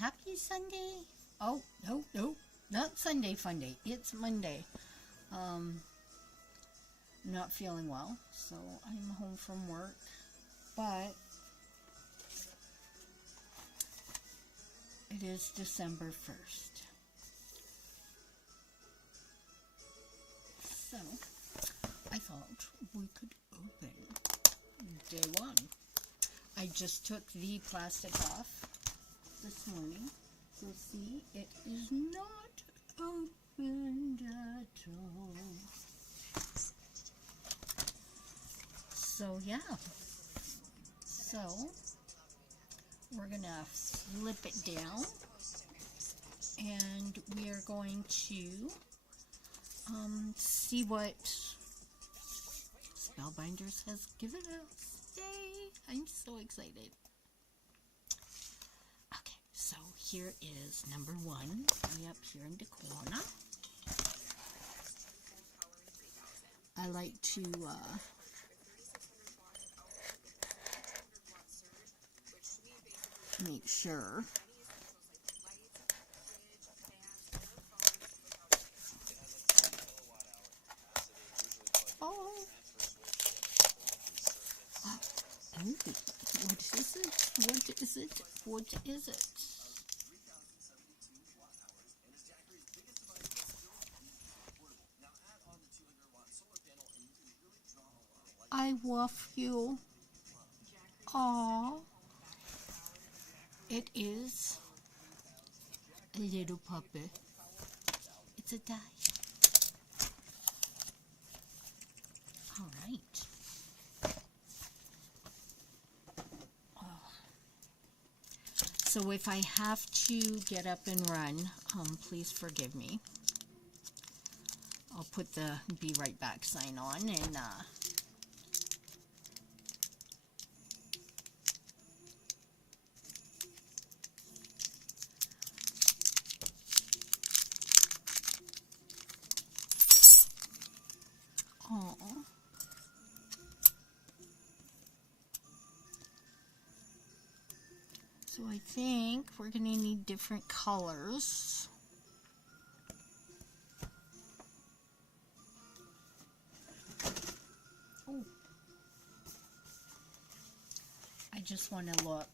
Happy Sunday. Oh, no, not Sunday Funday. It's Monday. Not feeling well, so I'm home from work, but it is December 1st. So, I thought we could open day one. I just took the plastic off this morning. So see, it is not opened at all. So yeah, so we're gonna flip it down and we are going to see what Spellbinders has given us. Yay! I'm so excited. Okay, so here is number one, way up here in the corner. I like to make sure what is it? I love you. Aww. It is a little puppy. It's a die. All right. So if I have to get up and run, please forgive me. I'll put the be right back sign on and so I think we're going to need different colors. Oh. I just want to look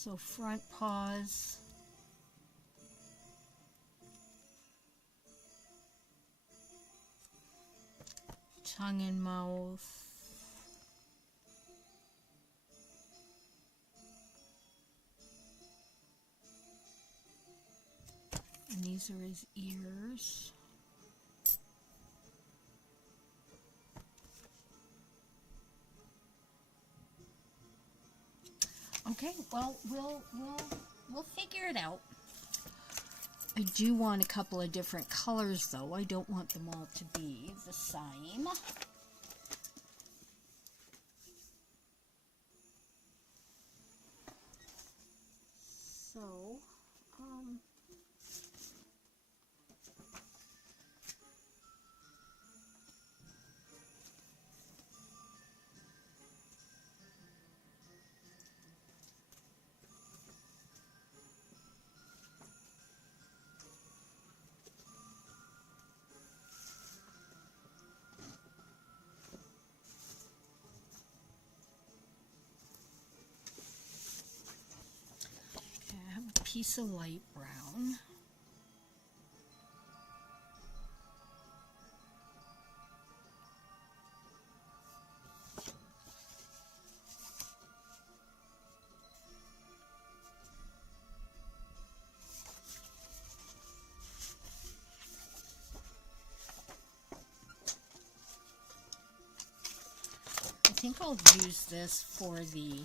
So front paws, tongue and mouth, and these are his ears. Okay, well, we'll figure it out. I do want a couple of different colors, though. I don't want them all to be the same. So, I have a piece of light brown. I think I'll use this for the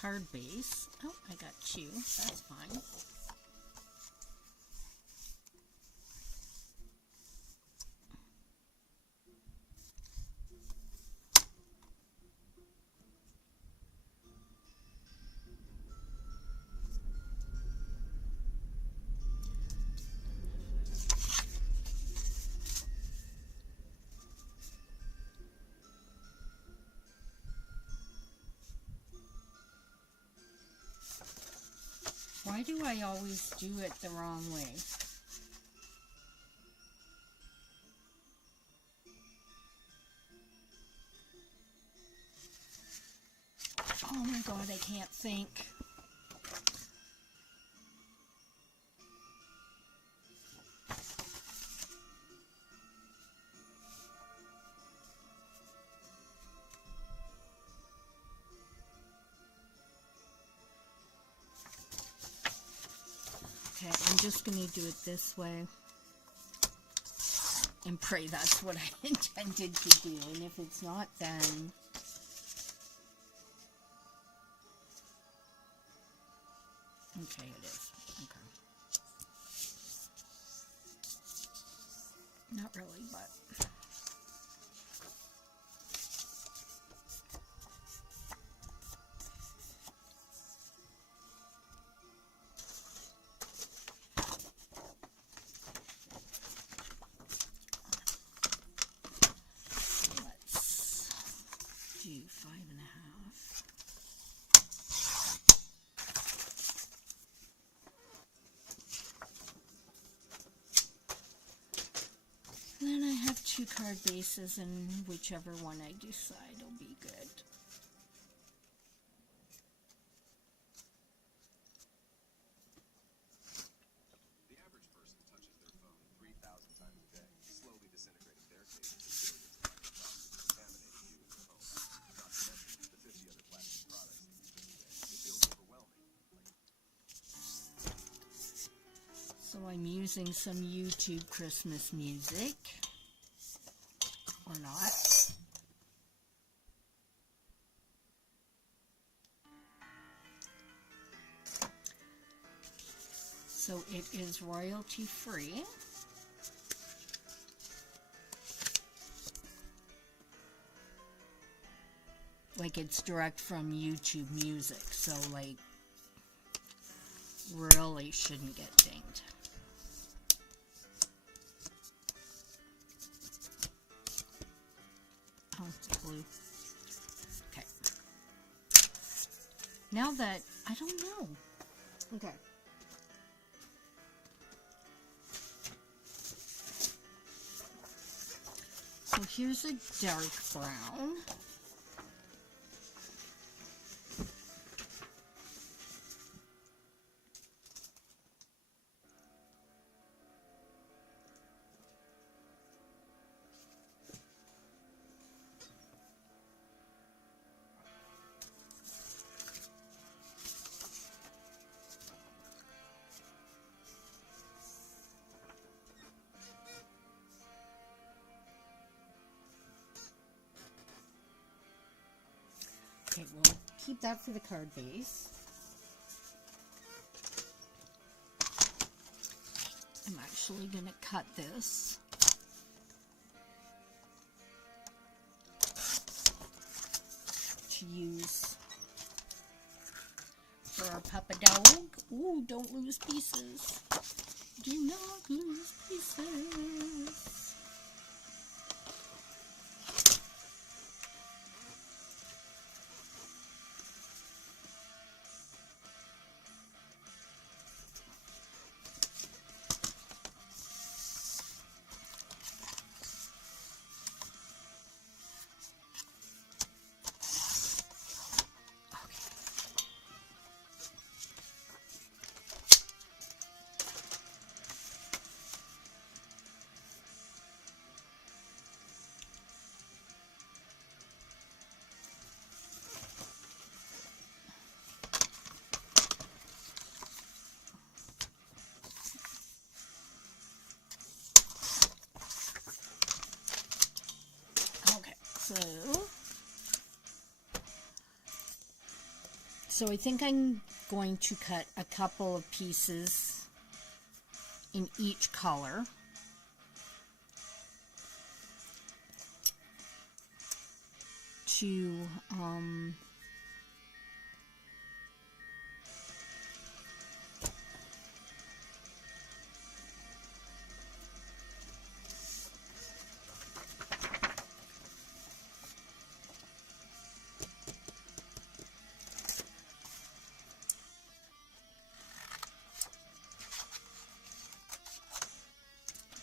card base. Oh, I got two. That's fine. Why do I always do it the wrong way? Oh my God, I can't think. Okay, I'm just going to do it this way and pray that's what I intended to do. And if it's not, then okay, it is. Okay. Not really, but let's do 5.5. Then I have 2 card bases, and whichever one I decide will be good. The average person touches their phone 3,000 times a day, slowly disintegrating their cases to billions of microplastics, contaminating you and your home. Not to mention the 50 other plastic products that you consume a day. It feels overwhelming. So I'm using some YouTube Christmas music, or not. So it is royalty free. Like, it's direct from YouTube Music, so like really shouldn't get dinged. Oh, blue. Okay. Now that, I don't know. Okay. So here's a dark brown. Okay, we'll keep that for the card base. I'm actually going to cut this. To use for our Papa Dog. Ooh, don't lose pieces. Do not lose pieces. So I think I'm going to cut a couple of pieces in each color. To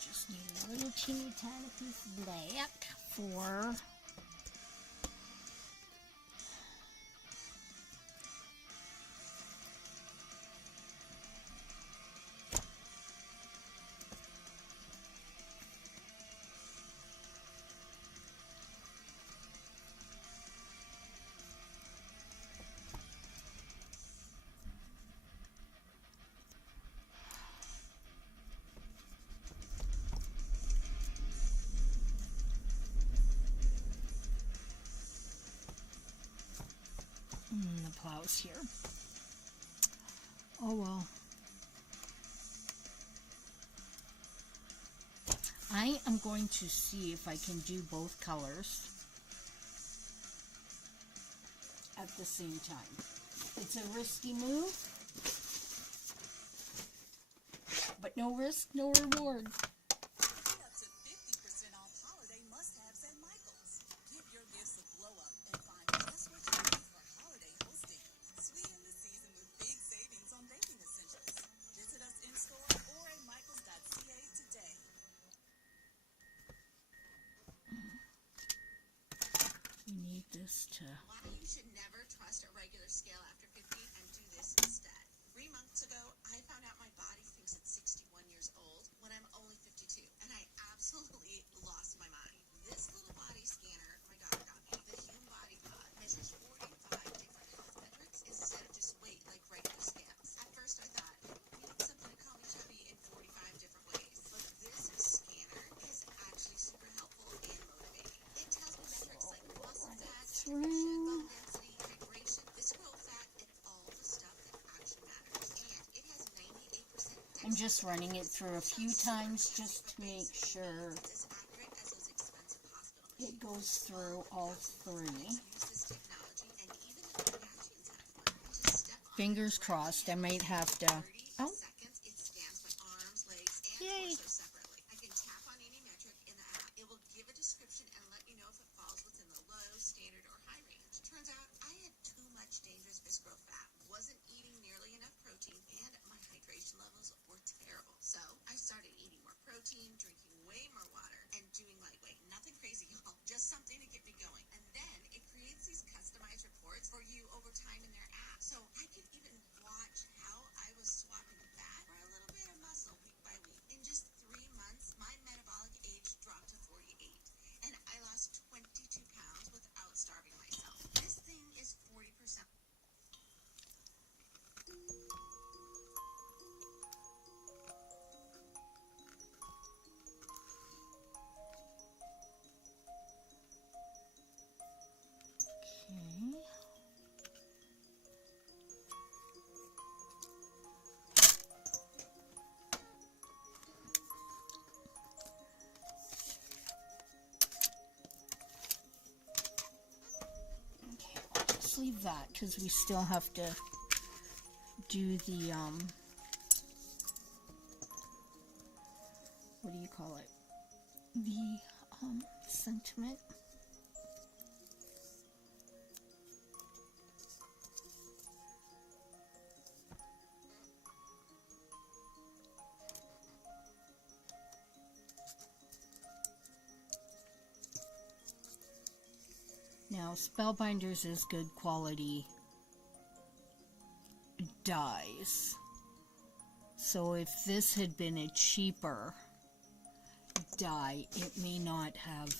just need a little teeny tiny piece of black for the plows here. Oh well. I am going to see if I can do both colors at the same time. It's a risky move, but no risk, no reward. Up to 50% off holiday must-haves at Michael's. Give your gifts a glow-up and find just what you need for holiday hosting. Sweeten the season with big savings on baking essentials. Visit us in-store or at michaels.ca today. We need this to... Why you should never trust a regular scale after 50 and do this instead. 3 months ago, I found out my body thinks it's 61 years old when I'm only 52, and I absolutely lost my mind. This little body scanner my doctor got me, the Human Body Pod, measures 45 different health metrics instead of just weight like regular scales. At first, I thought, you need something to call me chubby in 45 different ways, but this scanner is actually super helpful and motivating. It tells me metrics like muscle fat, nutrition, bone density, hydration, visceral fat, and all the stuff that actually matters. And it has 98% I'm just running it through a few times just to make sure as accurate as those expensive hospital it goes through all three. use this technology, and even if the reactions have one, just step on Fingers crossed, I might have to... 30 Oh, seconds, it scans my arms, legs, and Yay. torso separately. I can tap on any metric in the app. It will give a description and let me know if it falls within the low, standard, or high range. Turns out I had too much dangerous visceral fat, wasn't eating nearly enough protein, and my hydration levels were terrible. So I started eating more protein, drinking way more water, and doing lightweight. Nothing crazy, y'all. Just something to get me going. And then it creates these customized reports for you over time in their app. So I could even watch how I was swapping leave that because we still have to do the, what do you call it? The, sentiment. Now, Spellbinders is good quality dies. So if this had been a cheaper die, it may not have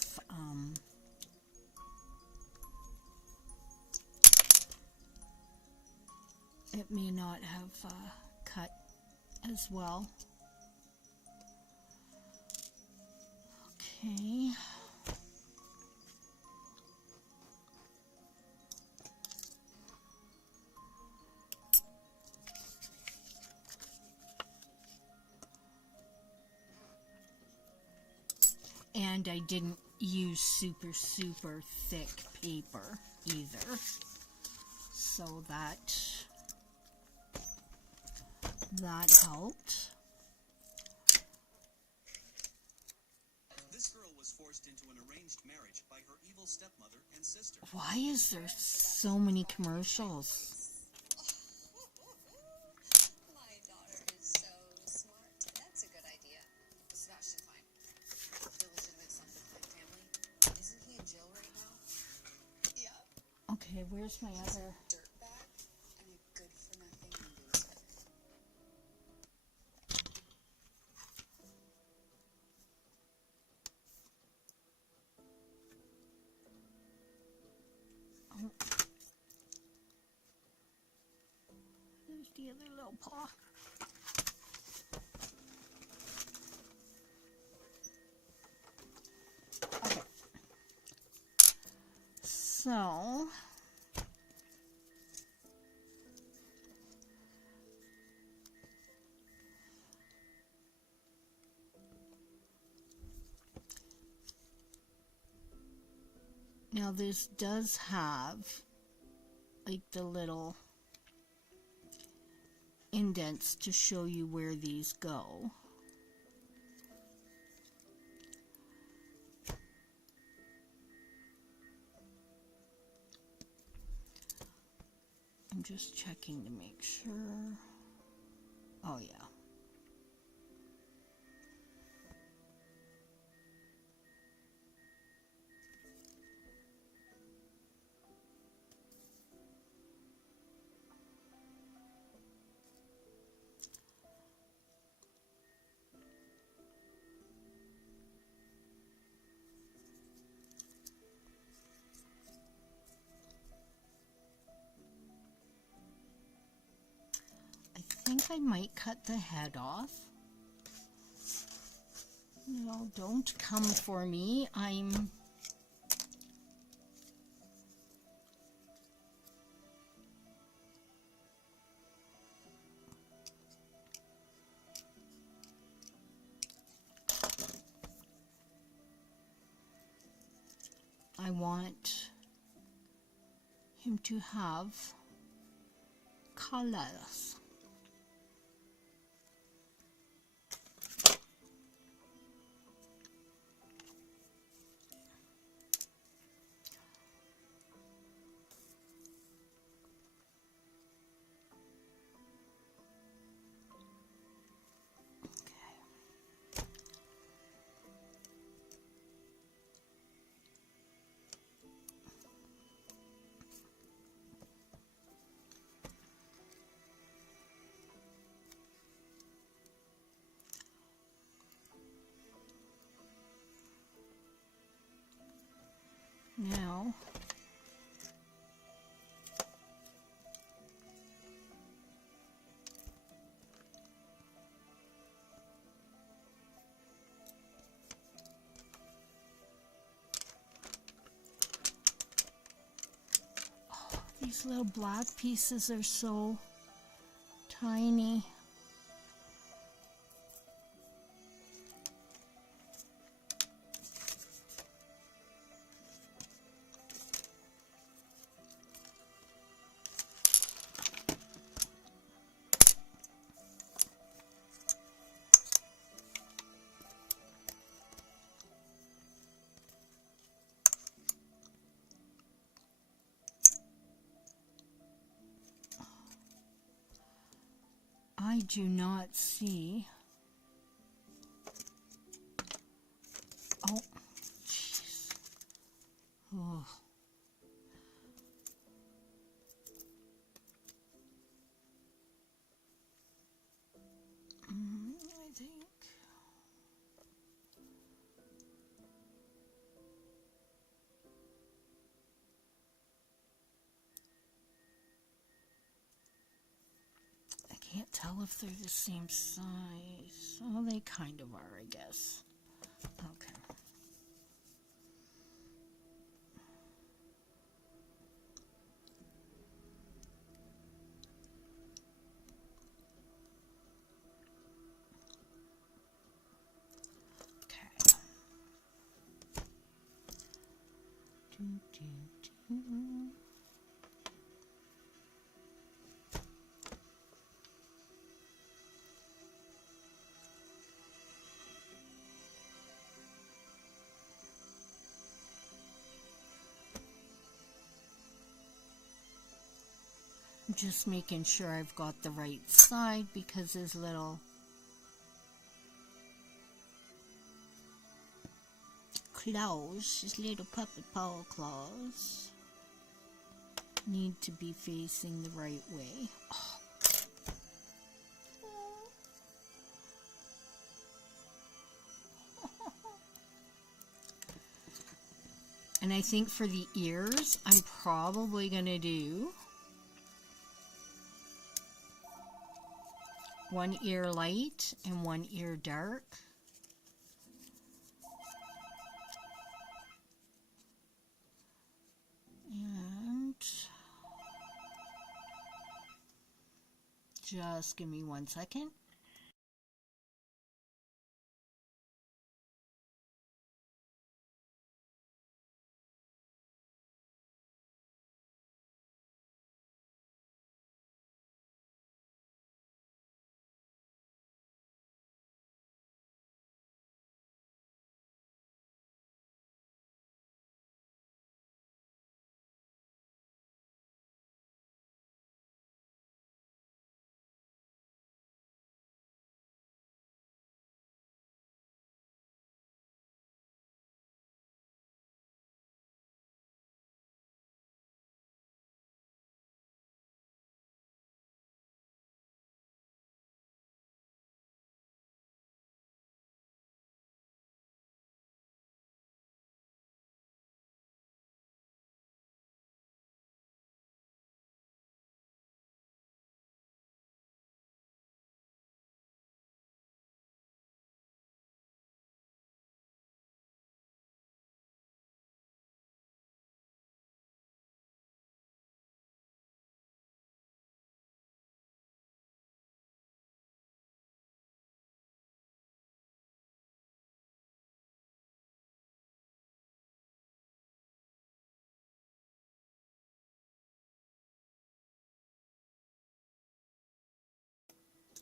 cut as well. Okay. And I didn't use super thick paper either, so that helped. This girl was forced into an arranged marriage by her evil stepmother and sister. Why is there so many commercials? My daughter is so smart. That's a good idea. Sebastian Fine. The legitimate son of the Fine family. Isn't he in jail right now? Yep. Okay, where's my other? Dirtbag and a good-for-nothing loser. Oh. There's the other little paw. Okay. So now this does have like the little indents to show you where these go. I'm just checking to make sure. Oh yeah. I think I might cut the head off. No, don't come for me. I want him to have colors. Now, oh, these little black pieces are so tiny. I do not see. Oh, jeez. Oh. I think. I can't tell if they're the same size. Oh, they kind of are, I guess. Okay. Okay. I'm just making sure I've got the right side because his little claws, his little puppet paw claws, need to be facing the right way. Oh. And I think for the ears, I'm probably going to do one ear light and one ear dark. And just give me 1 second.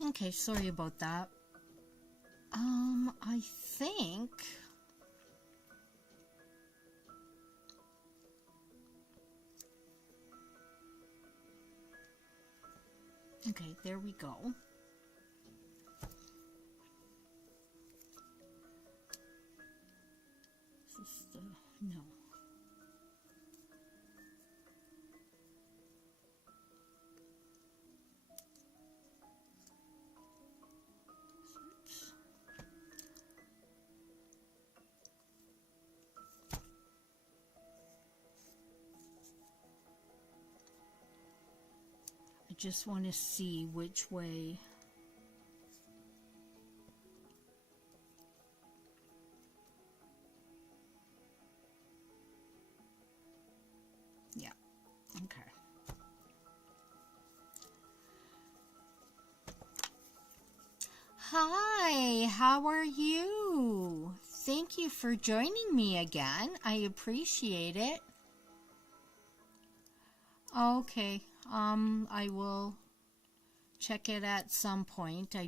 Okay, sorry about that. I think okay, there we go. Is this the no? I just want to see which way. Yeah, okay. Hi, how are you? Thank you for joining me again. I appreciate it. Okay, I will check it at some point. I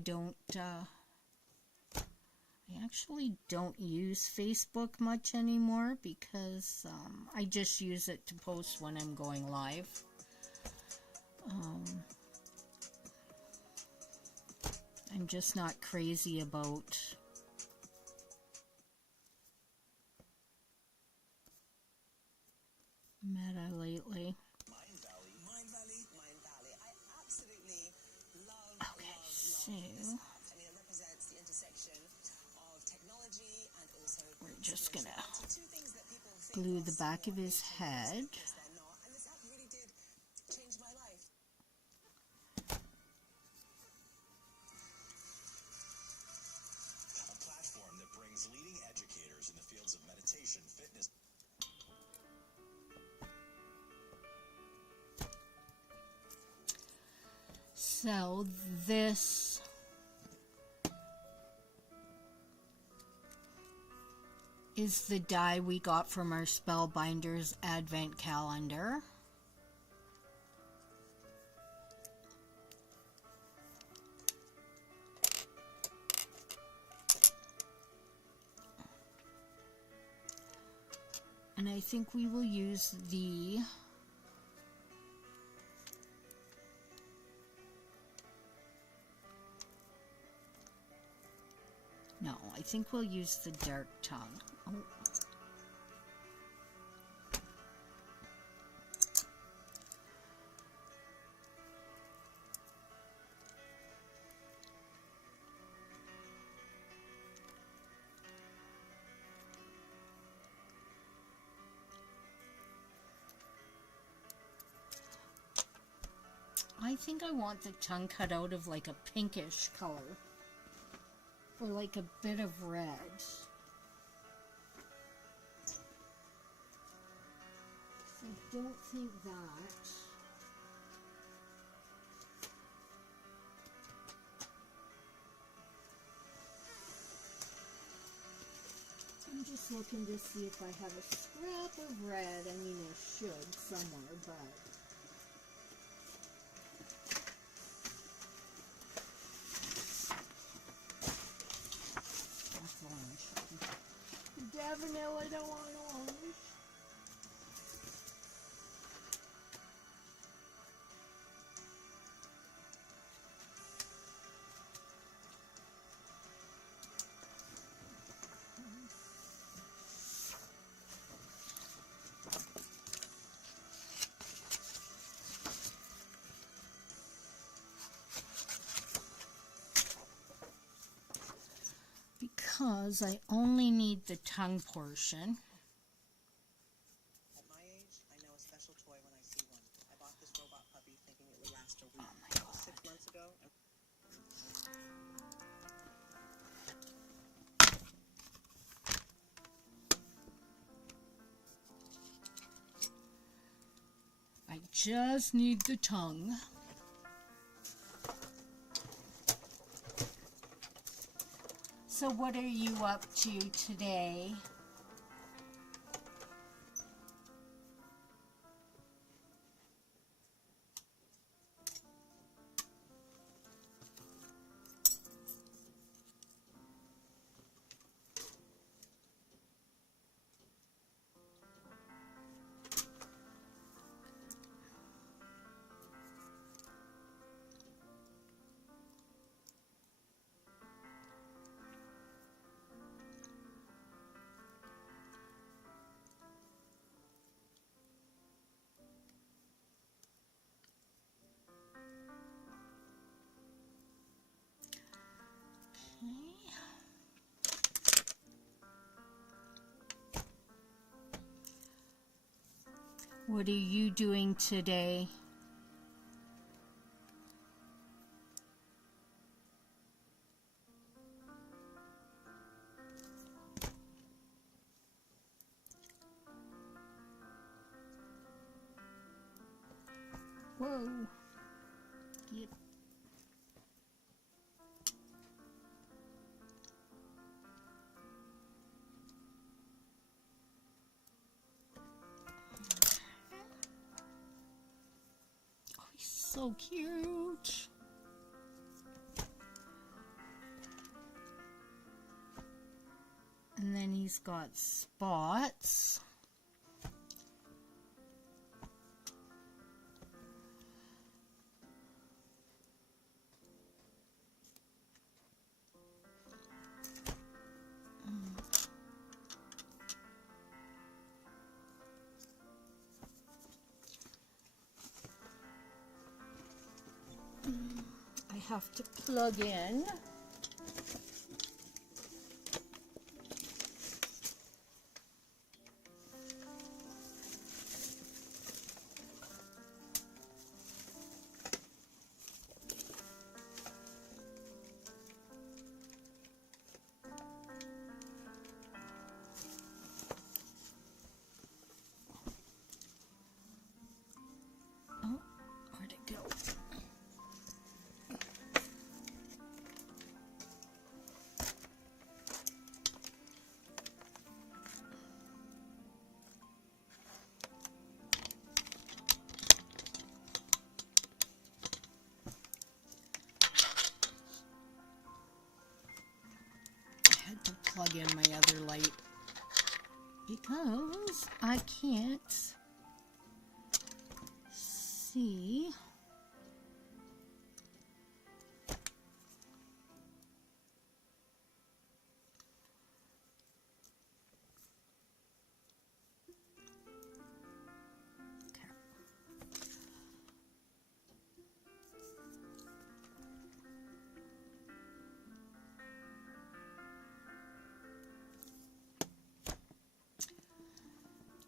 actually don't use Facebook much anymore because I just use it to post when I'm going live. I'm just not crazy about meta lately. Mind Valley. I absolutely love So this app. I mean, it represents the intersection of technology and also we're just gonna two things that people think glue are the back of his small head. because they're not. And this app really did change my life. A platform that brings leading educators in the fields of meditation, fitness. So this is the die we got from our Spellbinders Advent Calendar. And I think we will use the no, I think we'll use the dark tongue. Oh. I think I want the tongue cut out of like a pinkish color. Or like a bit of red. I don't think that. I'm just looking to see if I have a scrap of red. I mean, I should somewhere, but that's orange. Davernell, I don't want orange. Because I only need the tongue portion. At my age, I know a special toy when I see one. I bought this robot puppy thinking it would last a week. Oh my It God. was 6 months ago. I just need the tongue. So what are you up to today? What are you doing today? Whoa. Yep. Oh, he's so cute. And then he's got spots. have to plug in. Oh, where'd it go? To plug in my other light because I can't see.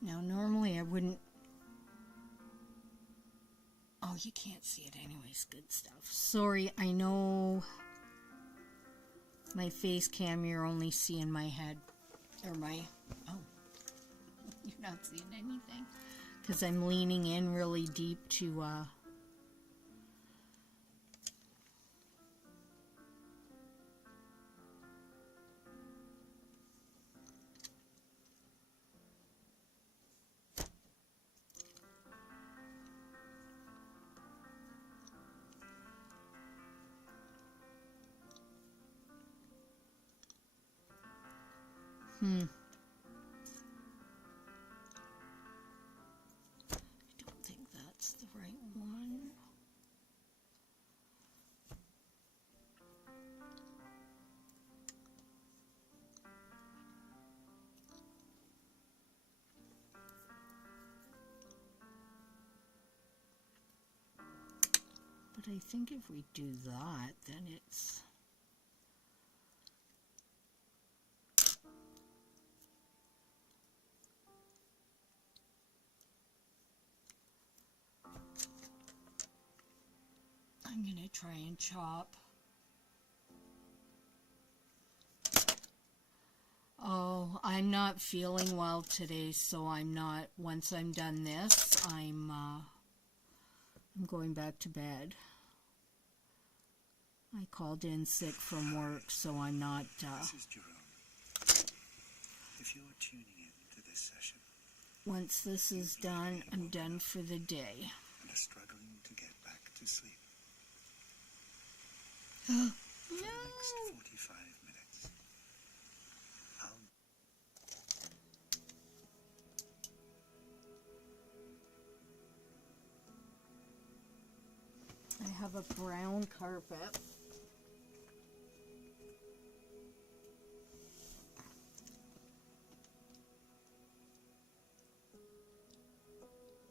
Now, normally I wouldn't. Oh, you can't see it anyways. Good stuff. Sorry, I know my face cam, you're only seeing my head. Or my. Oh. You're not seeing anything. Because I'm leaning in really deep to. I don't think that's the right one. But I think if we do that, then it's... I'm going to try and chop. Oh, I'm not feeling well today, so I'm not. Once I'm done this, I'm going back to bed. I called in sick from work, so I'm not. This is Jerome. If you're tuning in to this session, once this is done, I'm done for the day. And are struggling to get back to sleep. No. For the next 45 minutes, I have a brown carpet.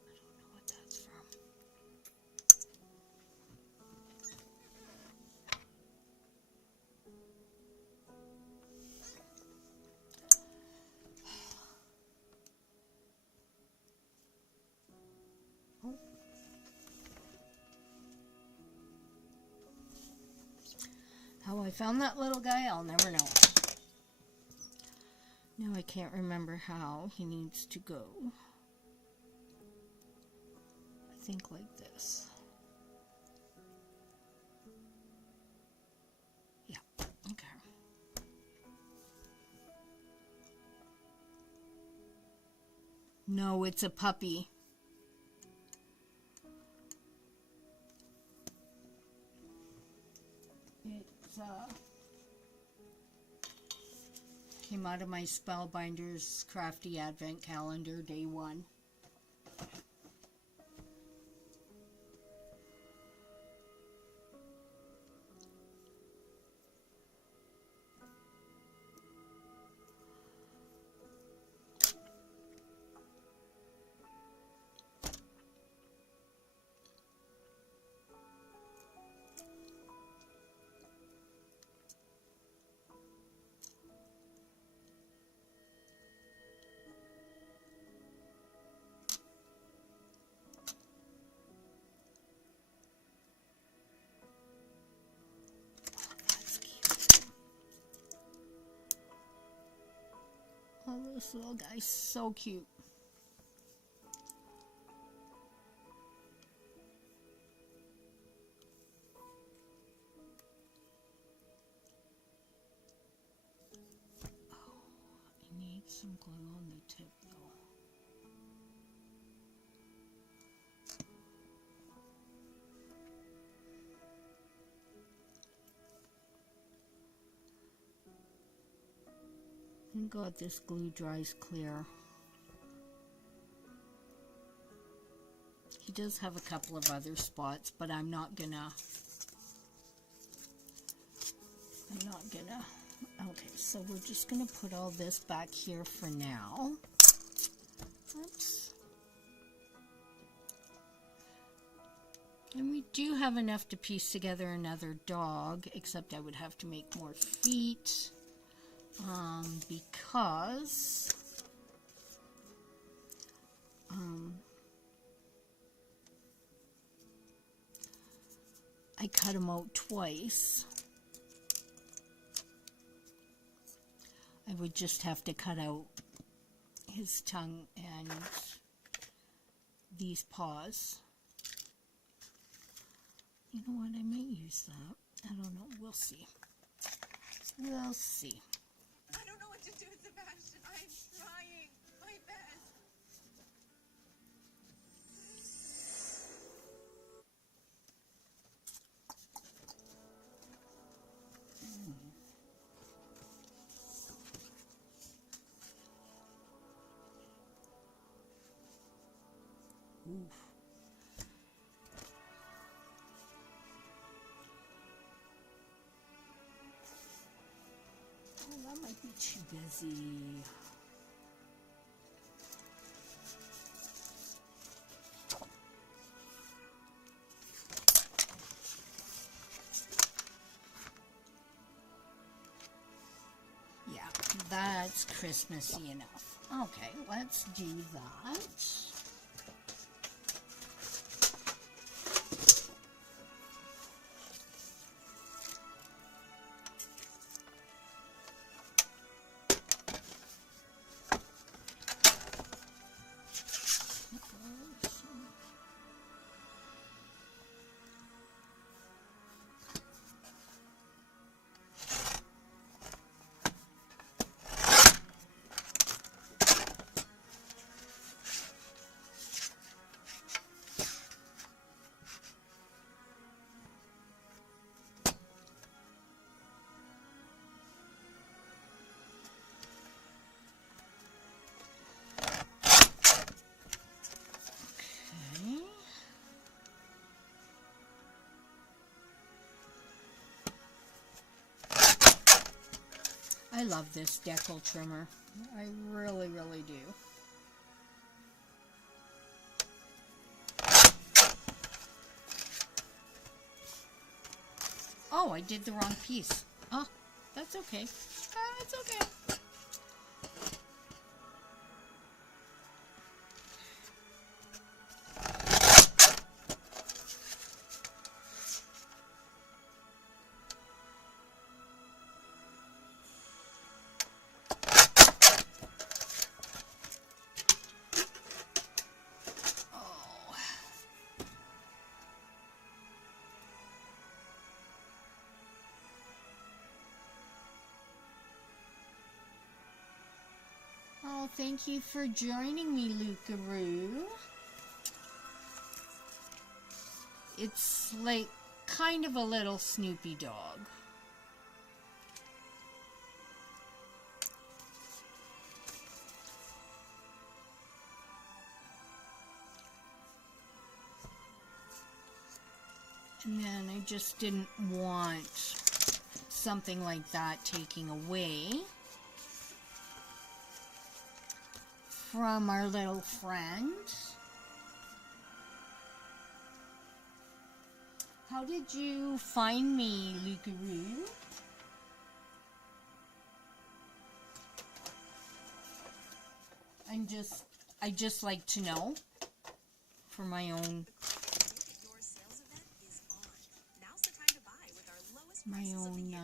I don't know what that's from. Oh. How I found that little guy, I'll never know. Now I can't remember how he needs to go. I think like this. Yeah, okay. No, it's a puppy. It came out of my Spellbinders Krafty Advent Calendar, day 1. This little guy's so cute. Oh, I need some glue on the tip though. Thank God this glue dries clear. He does have a couple of other spots, but I'm not gonna. Okay, so we're just gonna put all this back here for now. Oops. And we do have enough to piece together another dog, except I would have to make more feet. Because I cut him out twice. I would just have to cut out his tongue and these paws. You know what? I might use that. I don't know. We'll see. We'll see. I don't know what to do, Sebastian. I'm trying my best. Oof. Oh, that might be too busy. Yeah, that's Christmassy enough. Okay, let's do that. I love this decal trimmer. I really, really do. Oh, I did the wrong piece. Oh, that's okay. It's okay. Oh, thank you for joining me, Lucaroo. It's like kind of a little Snoopy dog. And then I just didn't want something like that taking away from our little friend. How did you find me, Lucaroo? I just like to know for my own Your sales event is on. Now's the time to buy with our lowest prices of the year.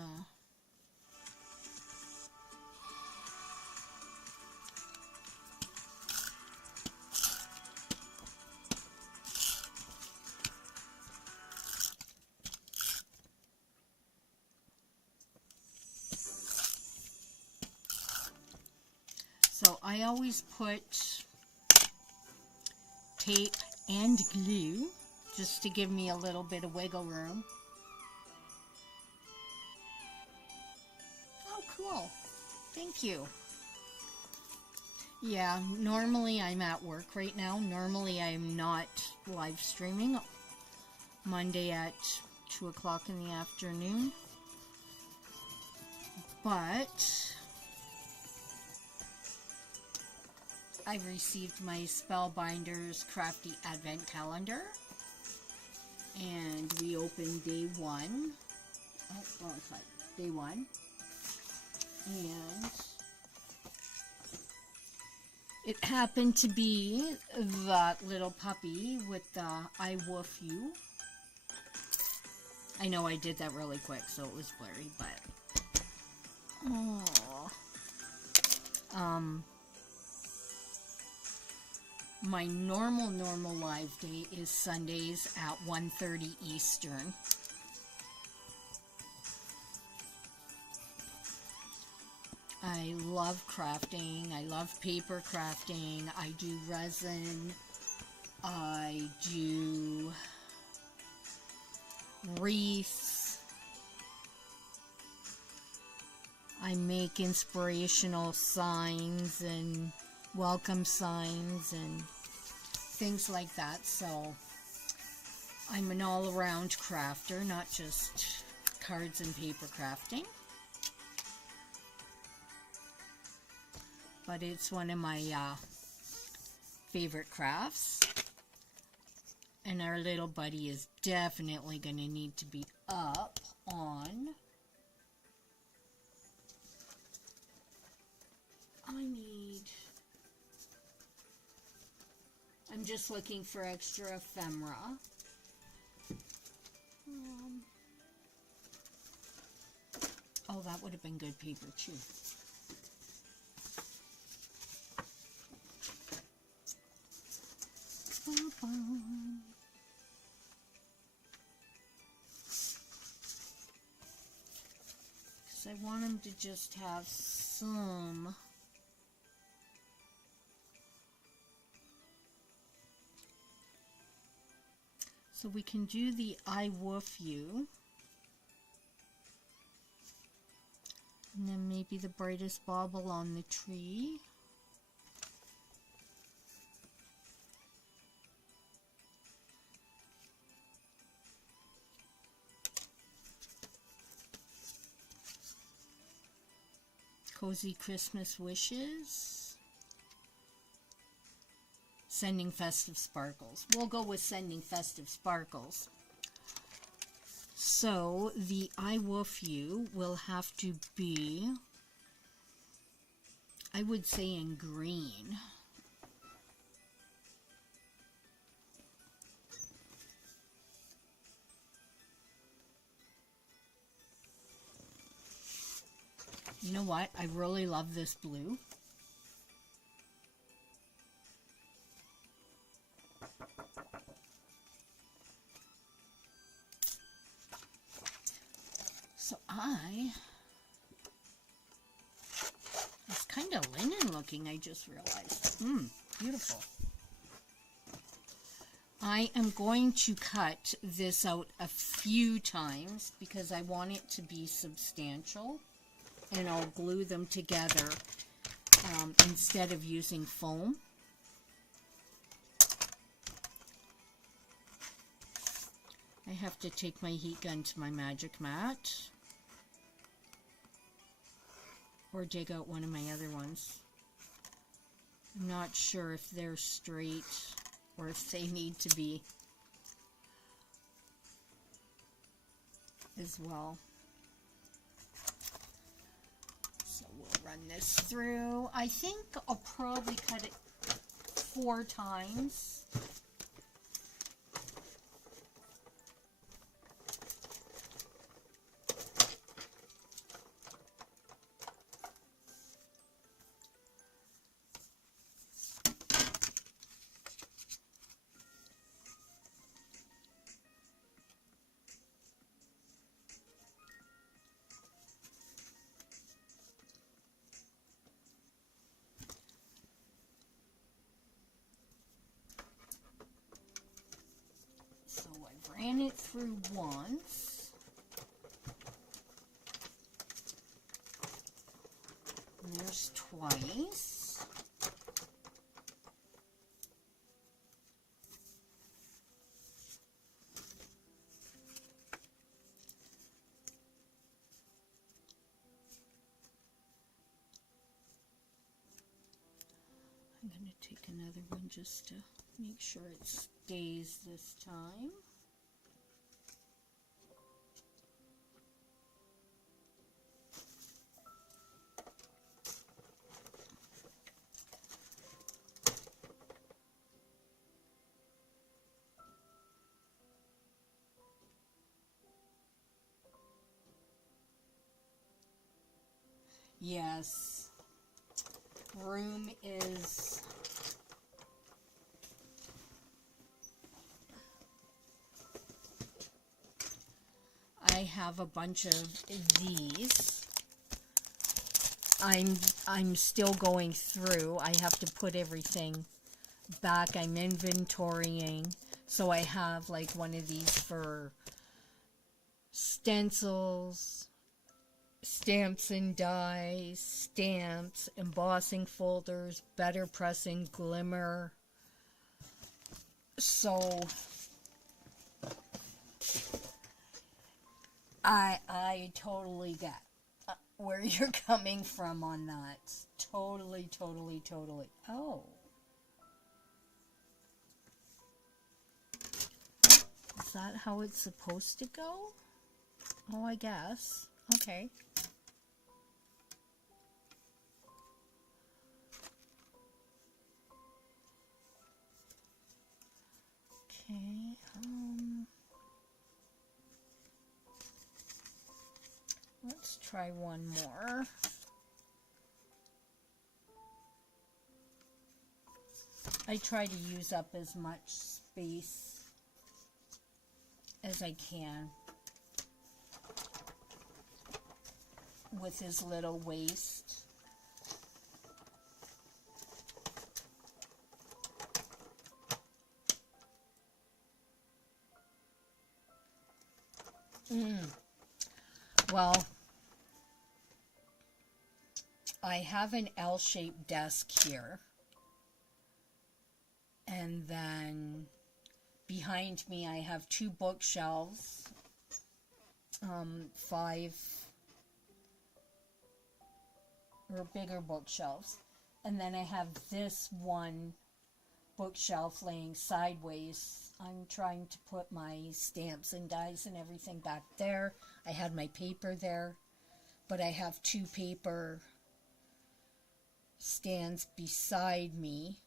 So I always put tape and glue just to give me a little bit of wiggle room. Oh, cool. Thank you. Yeah, normally I'm at work right now. Normally I'm not live streaming Monday at 2 o'clock in the afternoon. But I've received my Spellbinders Krafty Advent Calendar. And we opened day 1. Oh, wrong side. Day 1. And it happened to be that little puppy with the I Woof You. I know I did that really quick, so it was blurry, but... my normal live day is Sundays at 1:30 Eastern. I love crafting. I love paper crafting. I do resin. I do wreaths. I make inspirational signs and welcome signs and things like that. So I'm an all-around crafter, not just cards and paper crafting. But it's one of my favorite crafts. And our little buddy is definitely going to need to be up on... I'm just looking for extra ephemera. Oh, that would have been good paper too. Because I want him to just have some... So we can do the I Woof You. And then maybe the brightest bauble on the tree. Cozy Christmas Wishes. Sending Festive Sparkles. We'll go with Sending Festive Sparkles. So the I Woof You will have to be, I would say, in green. You know what? I really love this blue. So it's kind of linen looking, I just realized. Beautiful. I am going to cut this out a few times because I want it to be substantial. And I'll glue them together instead of using foam. I have to take my heat gun to my magic mat. Or dig out one of my other ones. I'm not sure if they're straight or if they need to be as well. So we'll run this through. I think I'll probably cut it 4 times. ran it through once. And there's twice. I'm going to take another one just to make sure it stays this time. Yes, room is I have a bunch of these. I'm still going through. I have to put everything back. I'm inventorying. So I have like one of these for stencils, stamps and dies, stamps, embossing folders, better pressing, glimmer. So I totally get where you're coming from on that. Totally. Oh. Is that how it's supposed to go? Oh, I guess. Okay. Okay, let's try one more. I try to use up as much space as I can with his little waist. Well, I have an L-shaped desk here, and then behind me I have two bookshelves, 5 or bigger bookshelves, and then I have this one bookshelf laying sideways. I'm trying to put my stamps and dies and everything back there. I had my paper there, but I have 2 paper stands beside me,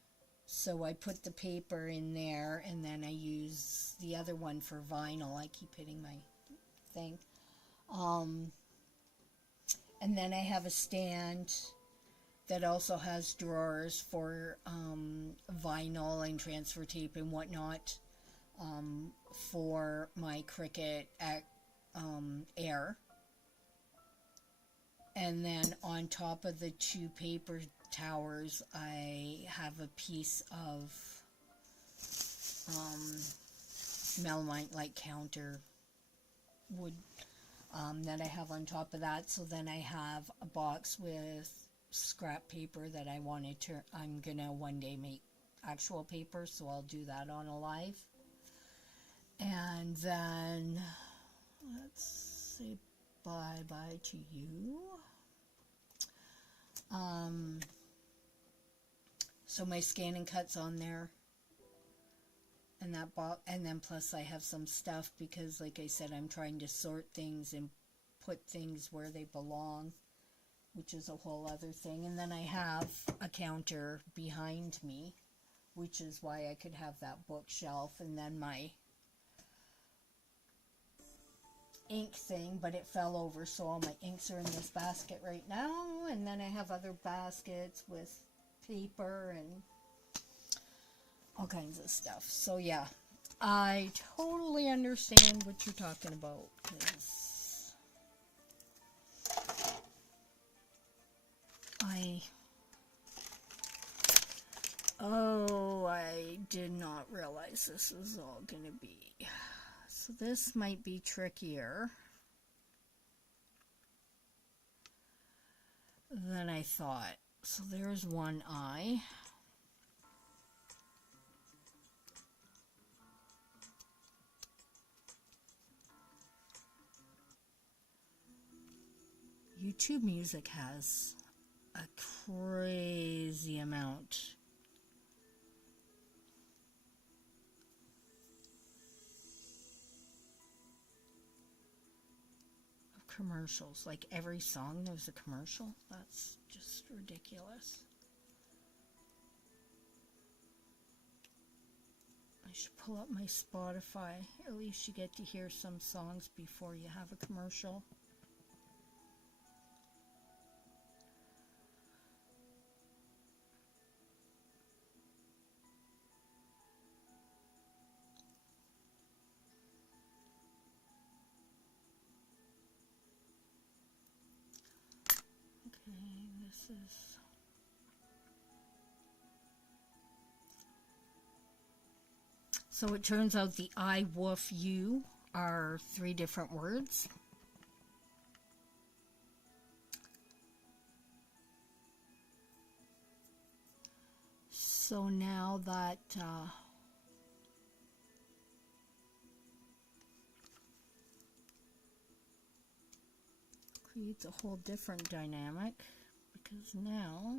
so I put the paper in there, and then I use the other one for vinyl. I keep hitting my thing. And then I have a stand that also has drawers for vinyl and transfer tape and whatnot, for my Cricut Air. And then on top of the 2 paper towers, I have a piece of melamine like counter wood that I have on top of that. So then I have a box with scrap paper that I'm gonna one day make actual paper, so I'll do that on a live. And then let's say bye to you. So my scan and cut's on there, and that box, and then plus I have some stuff because, like I said, I'm trying to sort things and put things where they belong, which is a whole other thing. And then I have a counter behind me, which is why I could have that bookshelf, and then my ink thing, but it fell over, so all my inks are in this basket right now. And then I have other baskets with paper and all kinds of stuff. So yeah, I totally understand what you're talking about, 'cause I did not realize this was all gonna be So this might be trickier than I thought. So there's one eye. YouTube Music has a crazy amount of commercials. Like every song there's a commercial. That's just ridiculous. I should pull up my Spotify. At least you get to hear some songs before you have a commercial. Okay, this is... So it turns out the I, woof, you are 3 different words. So now that creates a whole different dynamic, because now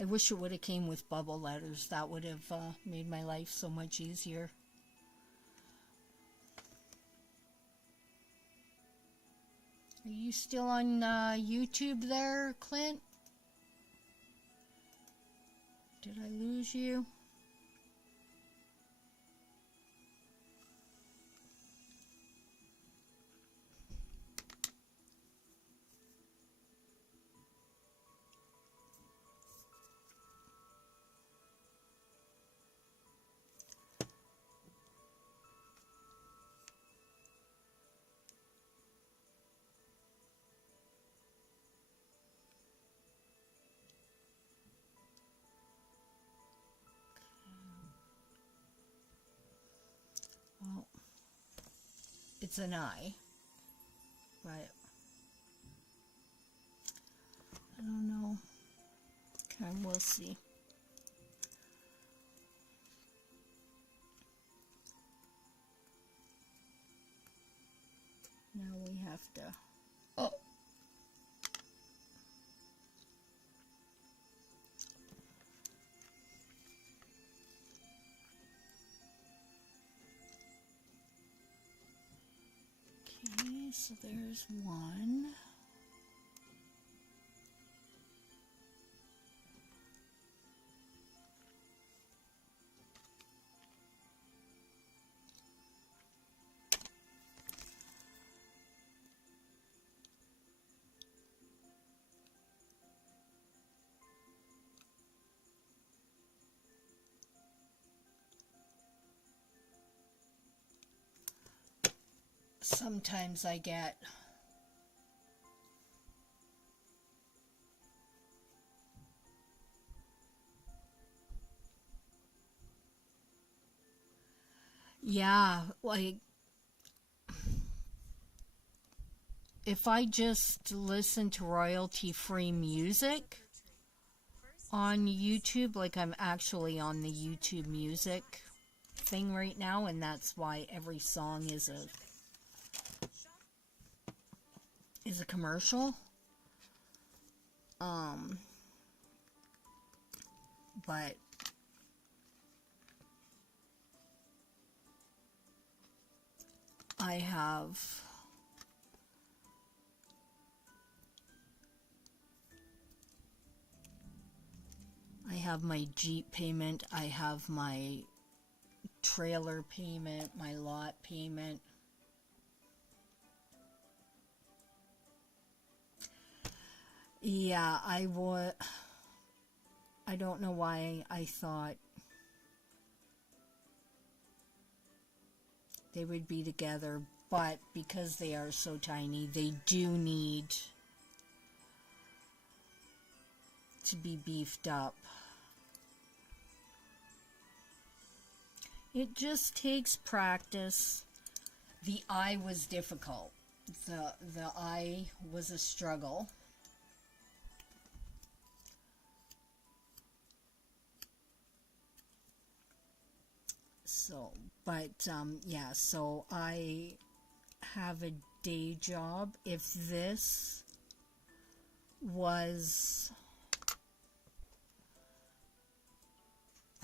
I wish it would have came with bubble letters. That would have made my life so much easier. Are you still on YouTube there, Clint? Did I lose you? Well, it's an I, but I don't know. Okay, we'll see. Now we have to... Oh! Okay, so there's one. Sometimes I get like if I just listen to royalty-free music on YouTube, like I'm actually on the YouTube Music thing right now, and that's why every song is a commercial. But I have my Jeep payment, I have my trailer payment, my lot payment. Yeah, I don't know why I thought they would be together, but because they are so tiny, they do need to be beefed up. It just takes practice. The eye was difficult. The eye was a struggle. So, but yeah, so I have a day job. If this was,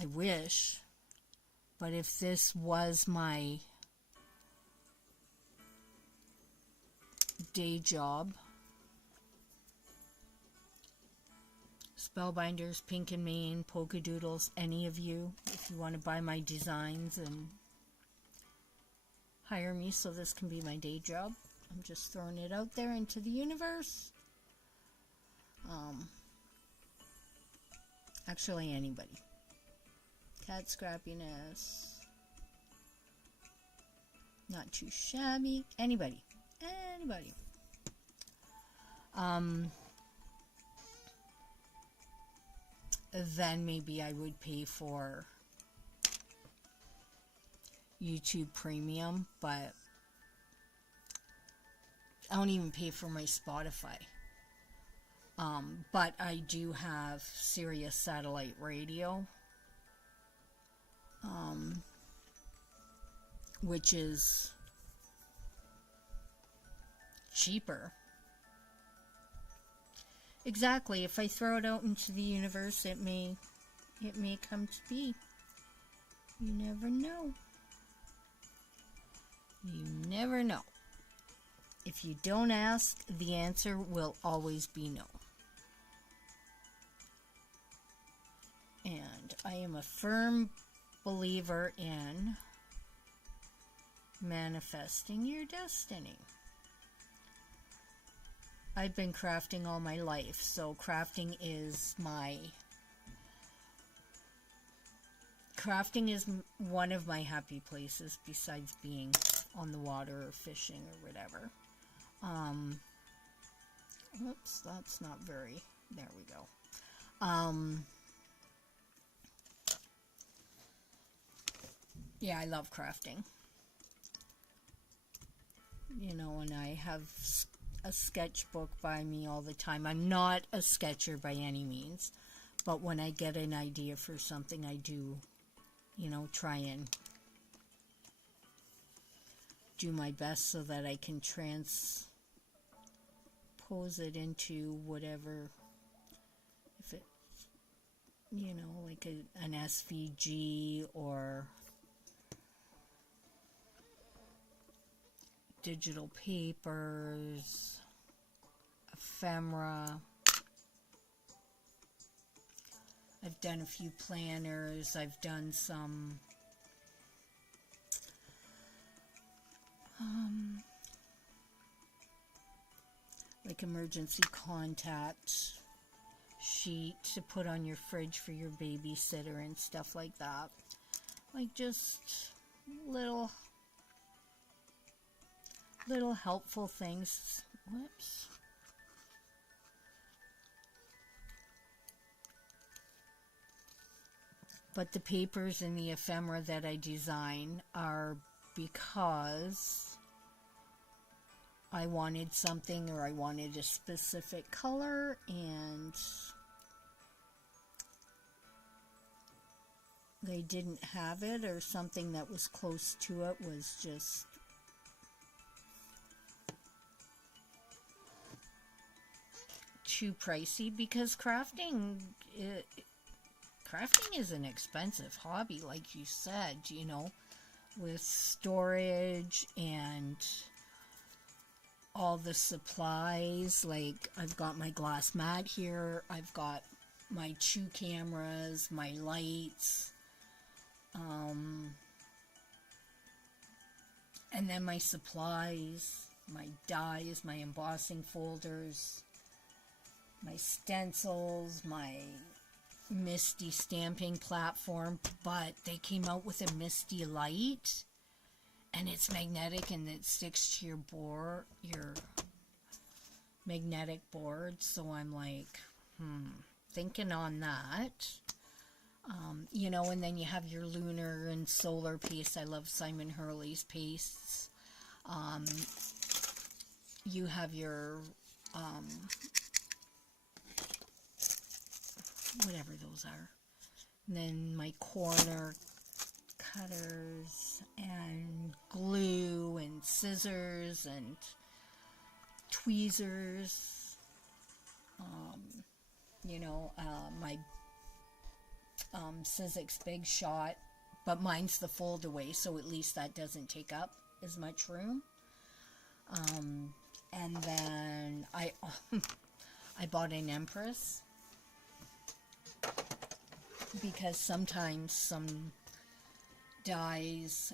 I wish, but if this was my day job, Spellbinders, Pink and Main, Polka Doodles, any of you, if you want to buy my designs and hire me so this can be my day job. I'm just throwing it out there into the universe. Actually, anybody. Cat scrappiness. Not too shabby. Anybody. Anybody. Then maybe I would pay for YouTube Premium, but I don't even pay for my Spotify. But I do have Sirius Satellite Radio, which is cheaper. Exactly. If I throw it out into the universe, it may come to be. You never know. You never know. If you don't ask, the answer will always be no. And I am a firm believer in manifesting your destiny. I've been crafting all my life, so crafting is one of my happy places besides being on the water or fishing or whatever. Oops, that's not very, there we go. Yeah, I love crafting. You know, and I have a sketchbook by me all the time. I'm not a sketcher by any means, but when I get an idea for something, I do, you know, try and do my best so that I can transpose it into whatever, if it, you know, like an SVG or digital papers, ephemera. I've done a few planners. I've done some like emergency contact sheet to put on your fridge for your babysitter and stuff like that. Like just little helpful things. Whoops. But the papers and the ephemera that I design are because I wanted something, or I wanted a specific color, and they didn't have it, or something that was close to it was just too pricey, because crafting is an expensive hobby, like you said, you know, with storage and all the supplies. Like, I've got my glass mat here, I've got my 2 cameras, my lights, and then my supplies, my dies, my embossing folders, my stencils, my Misty stamping platform, but they came out with a Misty light, and it's magnetic and it sticks to your board, your magnetic board. So I'm like, thinking on that. You know, and then you have your lunar and solar paste. I love Simon Hurley's pastes. You have your whatever those are. And then my corner cutters and glue and scissors and tweezers. You know, my Sizzix Big Shot, but mine's the fold away, so at least that doesn't take up as much room. And then I bought an Empress, because sometimes some dies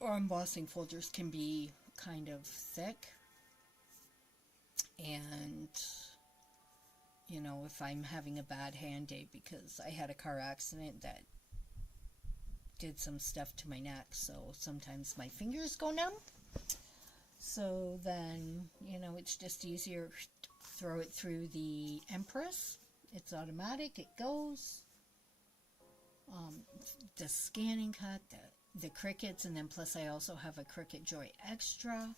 or embossing folders can be kind of thick, and you know, if I'm having a bad hand day, because I had a car accident that did some stuff to my neck, so sometimes my fingers go numb. So then, you know, it's just easier to throw it through the Empress. It's automatic, it goes. The scanning cut, the Cricuts, and then plus I also have a Cricut Joy Extra.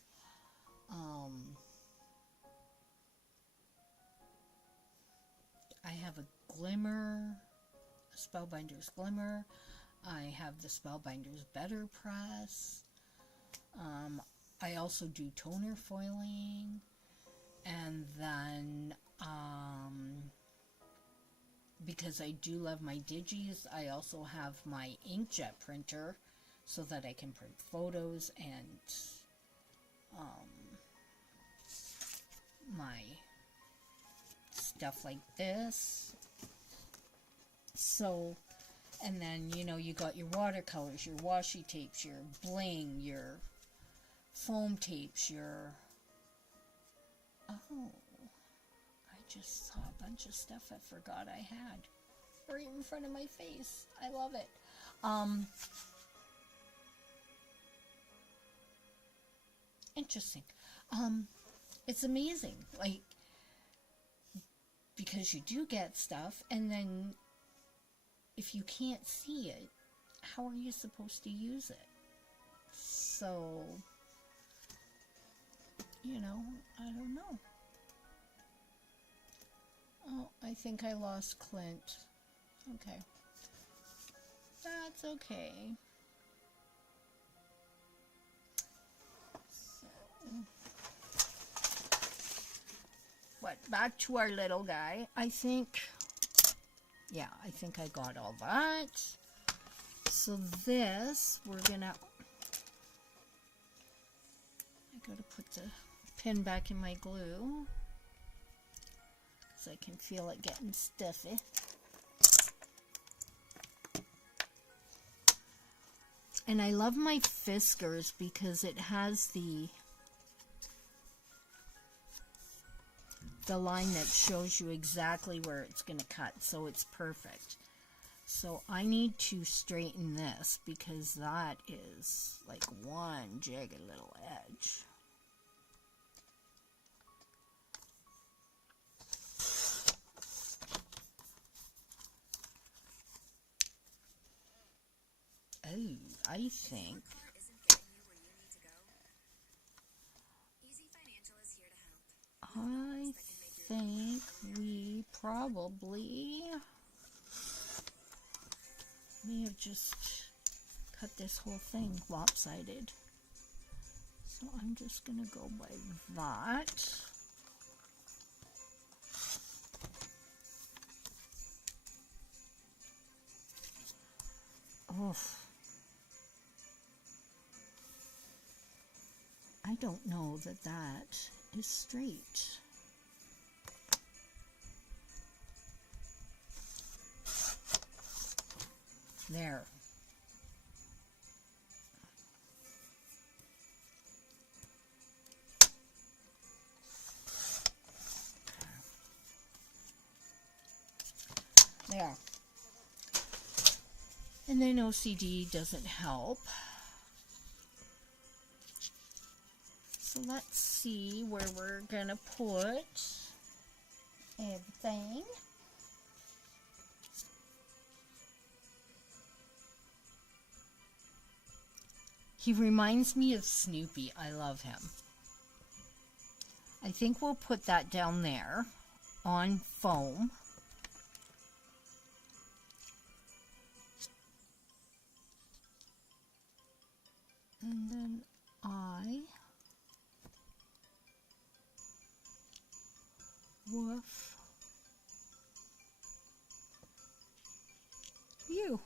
I have a Glimmer, a Spellbinders Glimmer. I have the Spellbinders Better Press. I also do toner foiling. And then, because I do love my digis, I also have my inkjet printer so that I can print photos and my stuff like this. So, and then, you know, you got your watercolors, your washi tapes, your bling, your foam tapes, your... Oh, I just saw a bunch of stuff I forgot I had right in front of my face. I love it. Interesting. It's amazing, like, because you do get stuff, and then if you can't see it, how are you supposed to use it? So, you know, I don't know. Oh, I think I lost Clint. Okay. That's okay. So, what, back to our little guy. I think I got all that. So this, we're gonna... I gotta put the pin back in my glue, because I can feel it getting stiffy. And I love my Fiskars because it has the line that shows you exactly where it's going to cut, so it's perfect. So I need to straighten this because that is like one jagged little edge. Oh, I think we probably may have just cut this whole thing lopsided. So I'm just going to go by that. Oh, I don't know that that is straight. There. There. And then OCD doesn't help. So let's see where we're gonna put everything. He reminds me of Snoopy. I love him. I think we'll put that down there on foam. And then woof you.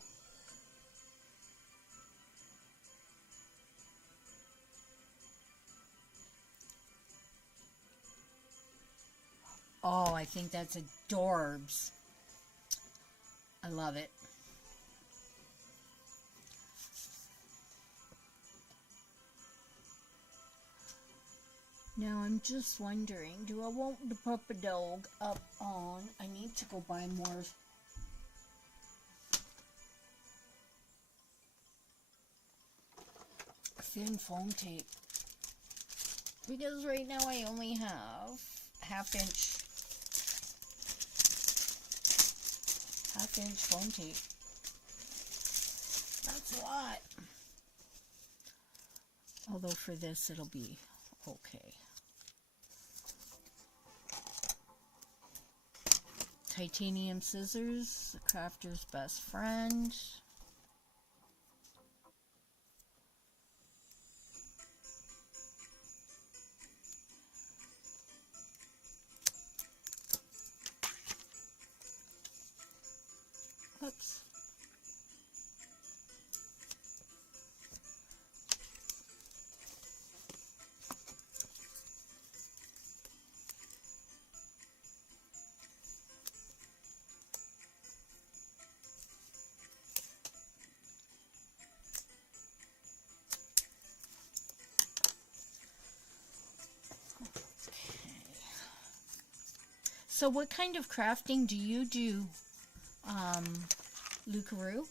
Oh, I think that's adorbs. I love it. Now I'm just wondering, do I want the puppy dog up on? I need to go buy more thin foam tape. Because right now I only have half-inch foam tape. That's a lot. Although for this it'll be okay. Titanium scissors, the crafter's best friend. Oops. So what kind of crafting do you do, Lucaroo?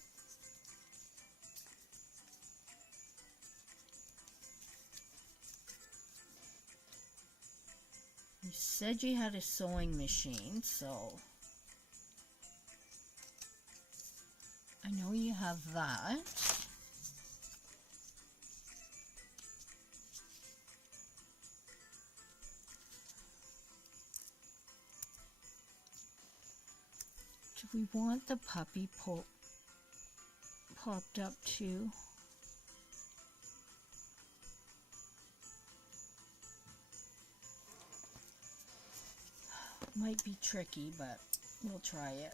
You said you had a sewing machine, so I know you have that. Do we want the puppy popped up too? Might be tricky, but we'll try it.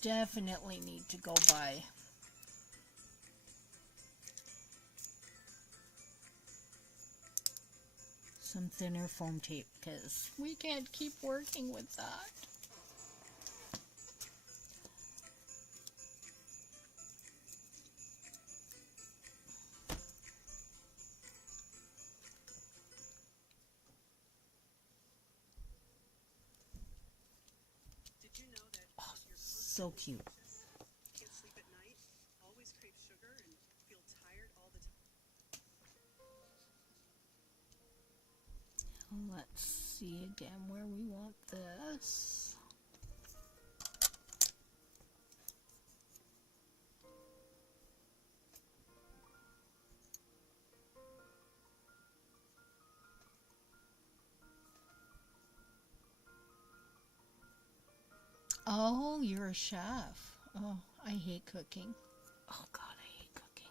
Definitely need to go buy some thinner foam tape because we can't keep working with that. Did you know that Oh, your so cute. can't sleep at night, always crave sugar, and feel tired all the time? Let's see again where we want this. Oh, you're a chef. Oh, I hate cooking. Oh God, I hate cooking.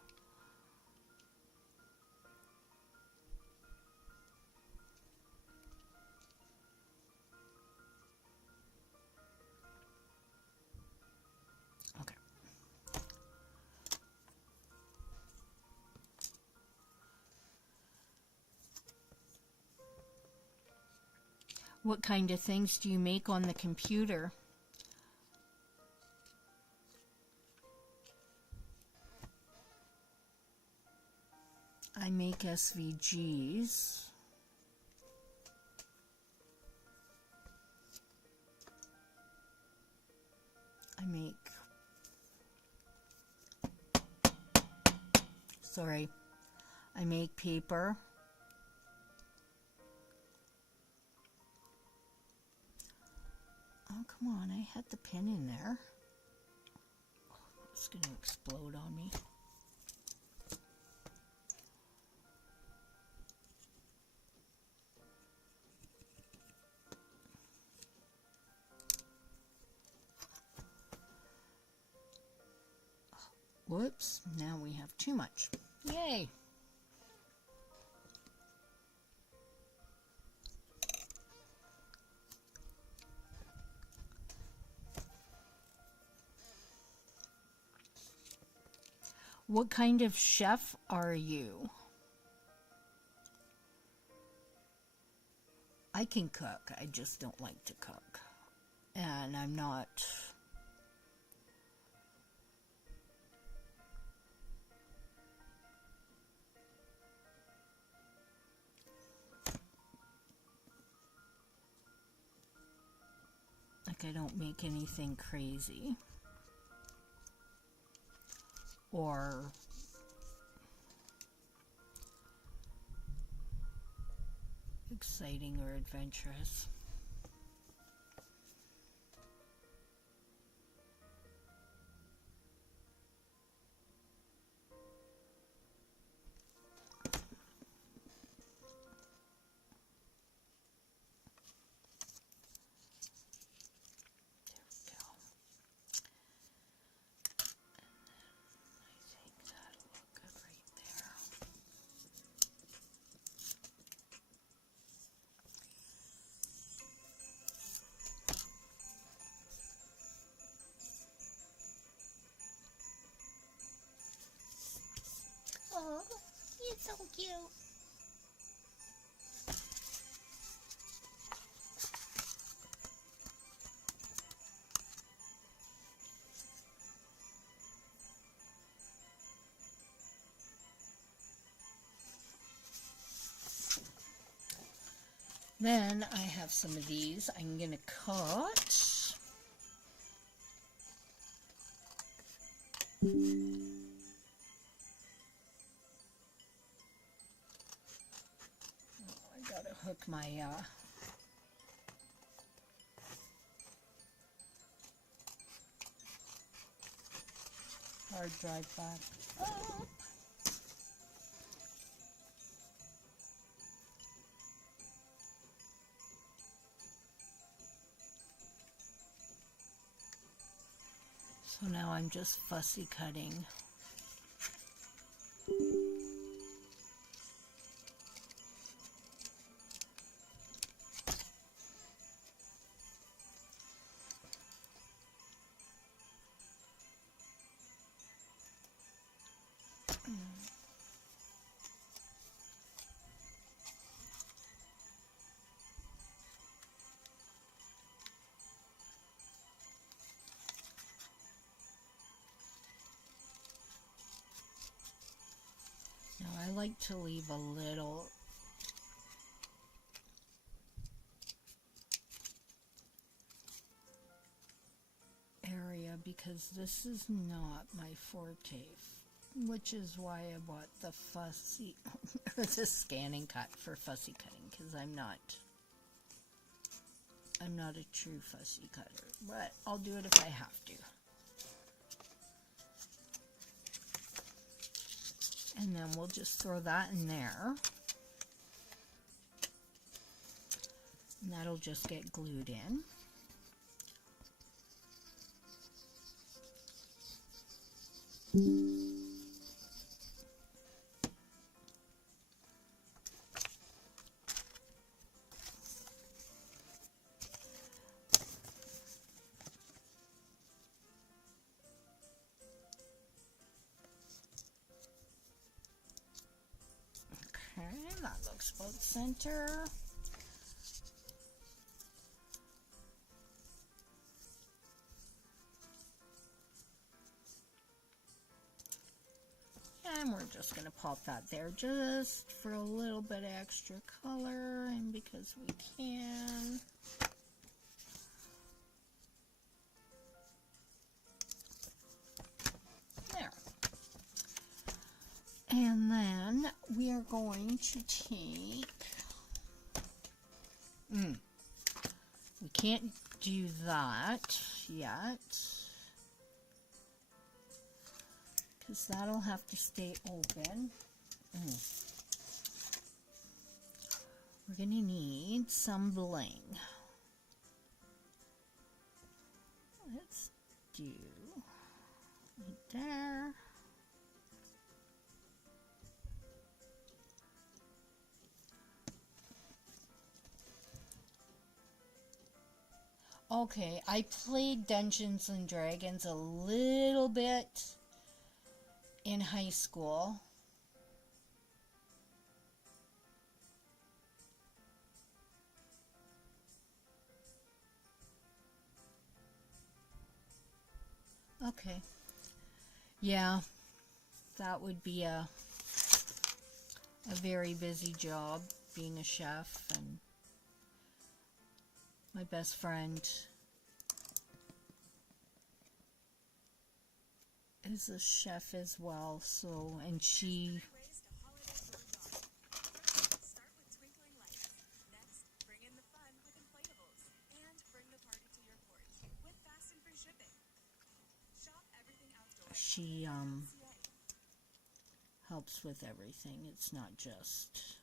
What kind of things do you make on the computer? I make SVGs. I make paper. Oh, come on, I had the pin in there. Oh, it's going to explode on me. Whoops, now we have too much. Yay! What kind of chef are you? I can cook, I just don't like to cook. And I'm not... I don't make anything crazy or exciting or adventurous. Oh, you're so cute. Then I have some of these I'm going to cut. I gotta hook my hard drive back up. So now I'm just fussy cutting. Now I like to leave a little area because this is not my forte, which is why I bought the fussy, the scanning cut for fussy cutting, because I'm not a true fussy cutter, but I'll do it if I have to. And then we'll just throw that in there. And that'll just get glued in. Okay, that looks about center. And we're just going to pop that there just for a little bit of extra color, and because we can. There. And then we are going to take, we can't do that yet, because that'll have to stay open. We're going to need some bling. Let's do right there. Okay, I played Dungeons and Dragons a little bit in high school. Okay. Yeah, that would be a very busy job, being a chef, and my best friend is a chef as well, so, and she Raised a holiday food body. Start with twinkling lights. Next, bring in the fun with inflatables. And bring the party to your porch with fast and free shipping. Shop everything outdoors. she helps with everything. It's not just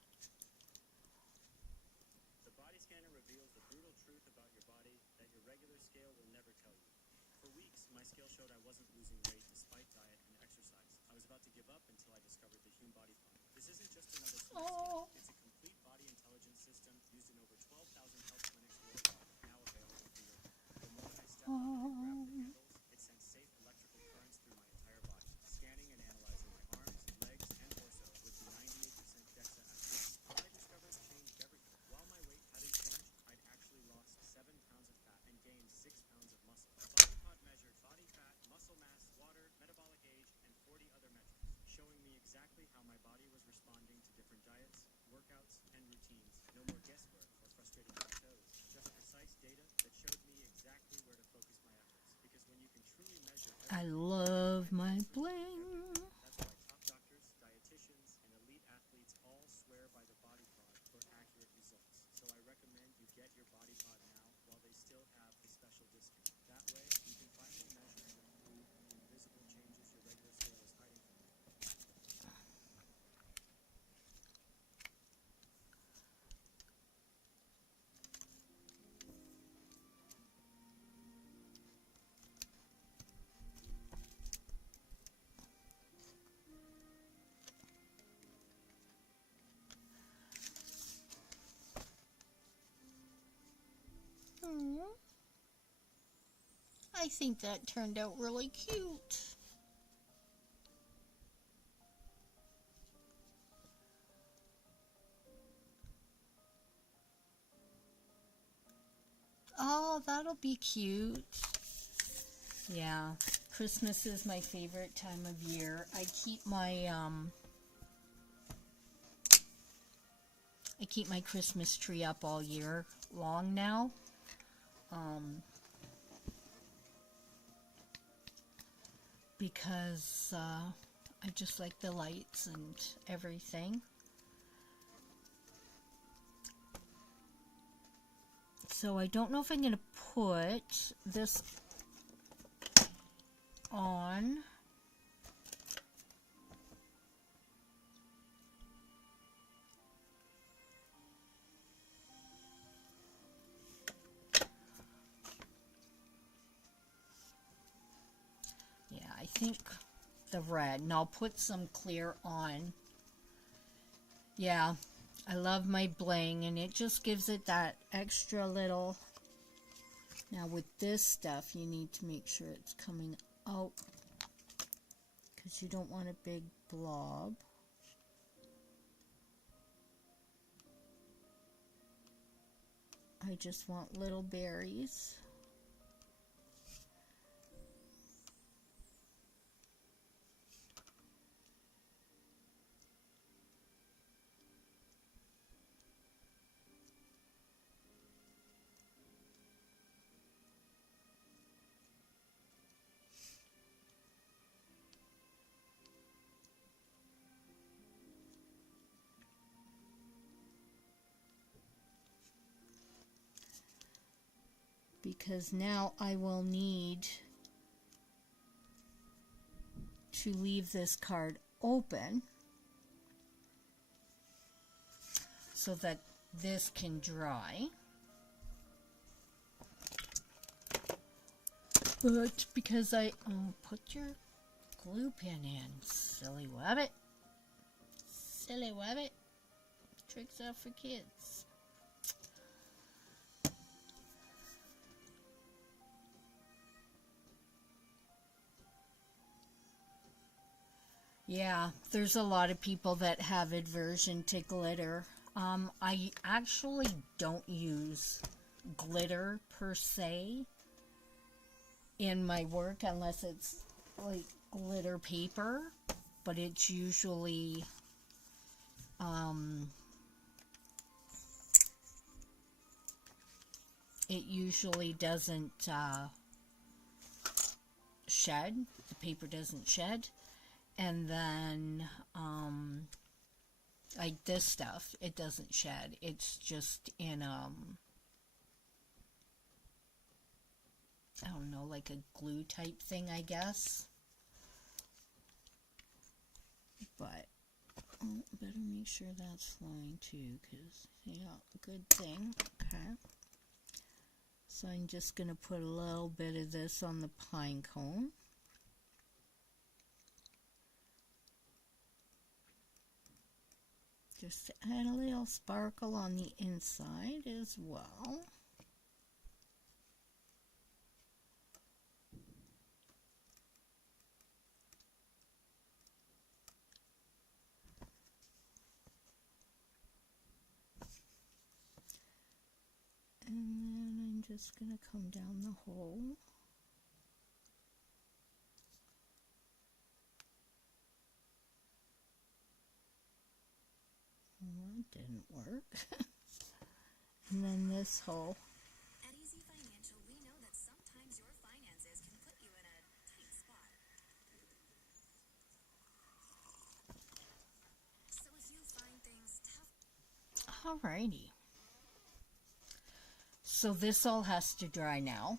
The body scanner reveals the brutal truth about your body that your regular scale will never tell you. For weeks, my scale showed I wasn't losing weight despite diet and exercise. I was about to give up until I discovered the Hume Body Pod. This isn't just another sweat scan. It's a complete body intelligence system used in over 12,000 health clinics worldwide, now available for your home. The moment I stepped on it and grabbed the handles, it sent safe electrical currents through my entire body, scanning and analyzing my arms, legs, and torso with the 98% DEXA accuracy. What I discovered changed everything. While my weight hadn't changed, I'd actually lost 7 pounds of fat and gained 6 pounds of muscle. The Body Pod measured body fat, muscle mass, water, metabolic age, and 40 other metrics, showing me exactly how my body was responding to different diets, workouts, and routines. No more guesswork or frustrating plateaus, just precise data that showed me exactly where to focus my efforts. Because when you can truly measure I love my bling. that's why top doctors, dietitians, and elite athletes all swear by the Body Pod for accurate results. So I recommend you get your Body Pod now while they still have a special discount. That way, you can finally measure and approve the invisible changes your regular scale is hiding from you. I think that turned out really cute. Oh, that'll be cute. Yeah, Christmas is my favorite time of year. I keep my Christmas tree up all year long now. Because I just like the lights and everything. So I don't know if I'm going to put this on. Yeah, I think the red, and I'll put some clear on. Yeah, I love my bling, and it just gives it that extra little. Now with this stuff, you need to make sure it's coming out, because you don't want a big blob. I just want little berries. because now I will need to leave this card open so that this can dry. But because put your glue pin in, silly wabbit. Silly wabbit. Tricks out for kids. Yeah, there's a lot of people that have aversion to glitter. I actually don't use glitter per se in my work unless it's like glitter paper, but it's usually it usually doesn't shed. The paper doesn't shed. And then like this stuff, it doesn't shed. It's just in I don't know, like a glue type thing, I guess. But better make sure that's flying too, because yeah, good thing. Okay. So I'm just going to put a little bit of this on the pine cone. Just to add a little sparkle on the inside as well. And then I'm just going to come down the hole. Well, that didn't work. And then this hole. At Easy Financial, we know that sometimes your finances can put you in a tight spot. So if you find things tough... Alrighty. So this all has to dry now.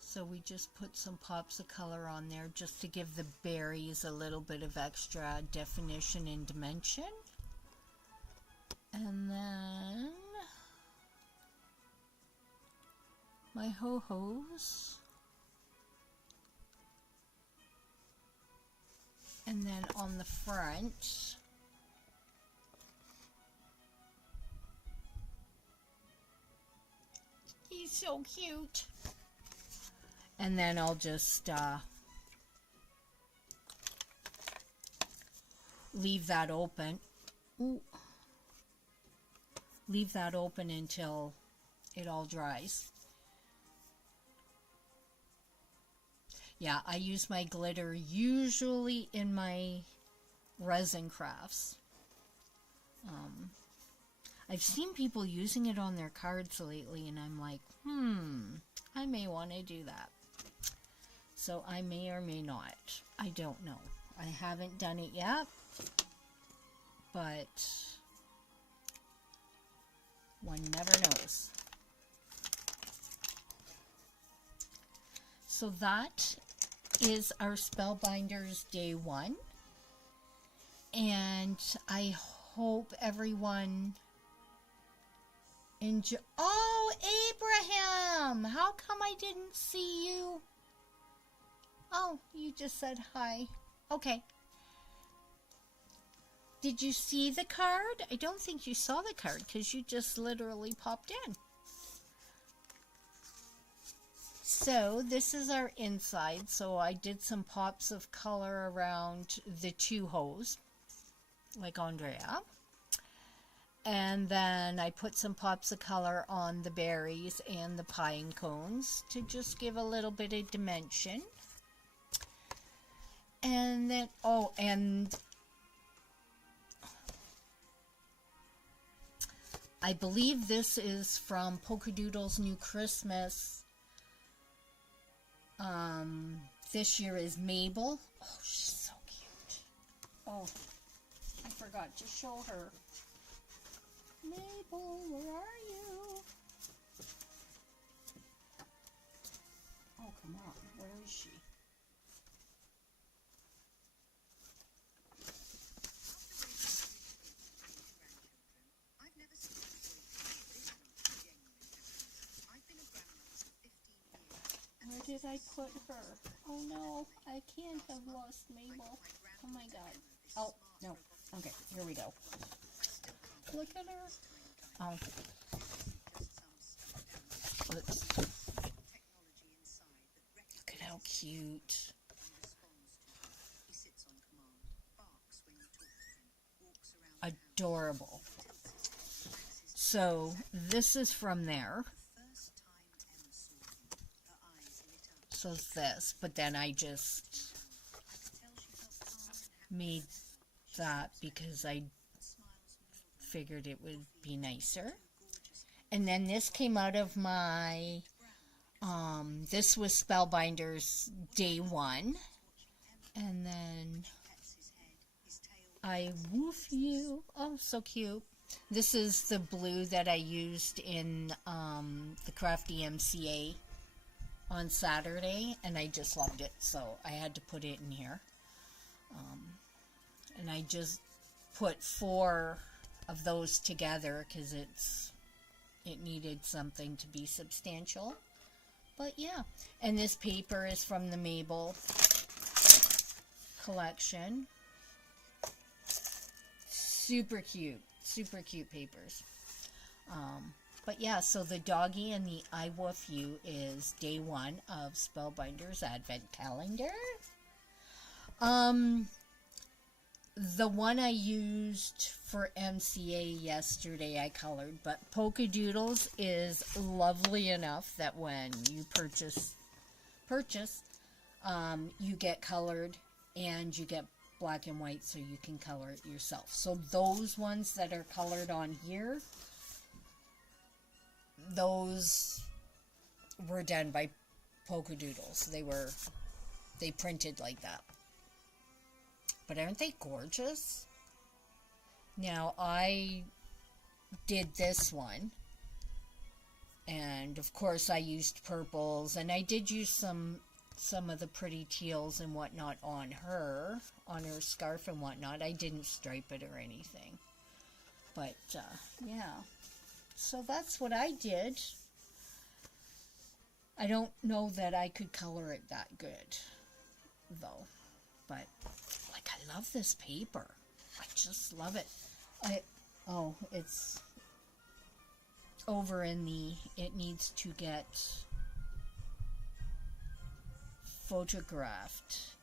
So we just put some pops of color on there just to give the berries a little bit of extra definition and dimension. And then my ho-hos. And then on the front, he's so cute. And then I'll just leave that open. Ooh. Leave that open until it all dries. Yeah, I use my glitter usually in my resin crafts. I've seen people using it on their cards lately, and I'm like, I may want to do that. So I may or may not. I don't know. I haven't done it yet, but one never knows. So that is our Spellbinders Day 1. And I hope everyone enjoy. Oh, Abraham! How come I didn't see you? Oh, you just said hi. Okay. Did you see the card? I don't think you saw the card because you just literally popped in. So this is our inside. So I did some pops of color around the two hose, like Andrea. And then I put some pops of color on the berries and the pine cones to just give a little bit of dimension. And then, oh, and I believe this is from Polka Doodle's New Christmas. This year is Mabel. Oh, she's so cute. Oh, I forgot to show her. Mabel, where are you? Oh, come on. Where is she? I've never seen a this much genuine happiness. I've been a grandmother for 15 years. Where did I put her? Oh no, I can't have lost Mabel. Oh my god. Oh, no. Okay, here we go. Look at her. Oh. Let's. Look at how cute. Adorable. So, this is from there. So it's this, but then I just made that because I figured it would be nicer. And then this came out of my, this was Spellbinder's day 1. And then I woof you. Oh, so cute. This is the blue that I used in the Krafty MCA on Saturday, and I just loved it, so I had to put it in here. And I just put 4 of those together because it needed something to be substantial. But yeah, and this paper is from the Mabel collection. Super cute papers. But yeah, so the doggy and the I Woof You is day 1 of Spellbinder's Advent Calendar. The one I used for MCA yesterday I colored, but Polka Doodles is lovely enough that when you purchase, you get colored and you get black and white so you can color it yourself. So those ones that are colored on here, those were done by Polka Doodles. They printed like that. But aren't they gorgeous? Now I did this one, and of course I used purples, and I did use some of the pretty teals and whatnot on her scarf and whatnot. I didn't stripe it or anything. But yeah. So that's what I did. I don't know that I could color it that good, though. But, like, I love this paper. I just love it. It's over in it needs to get photographed.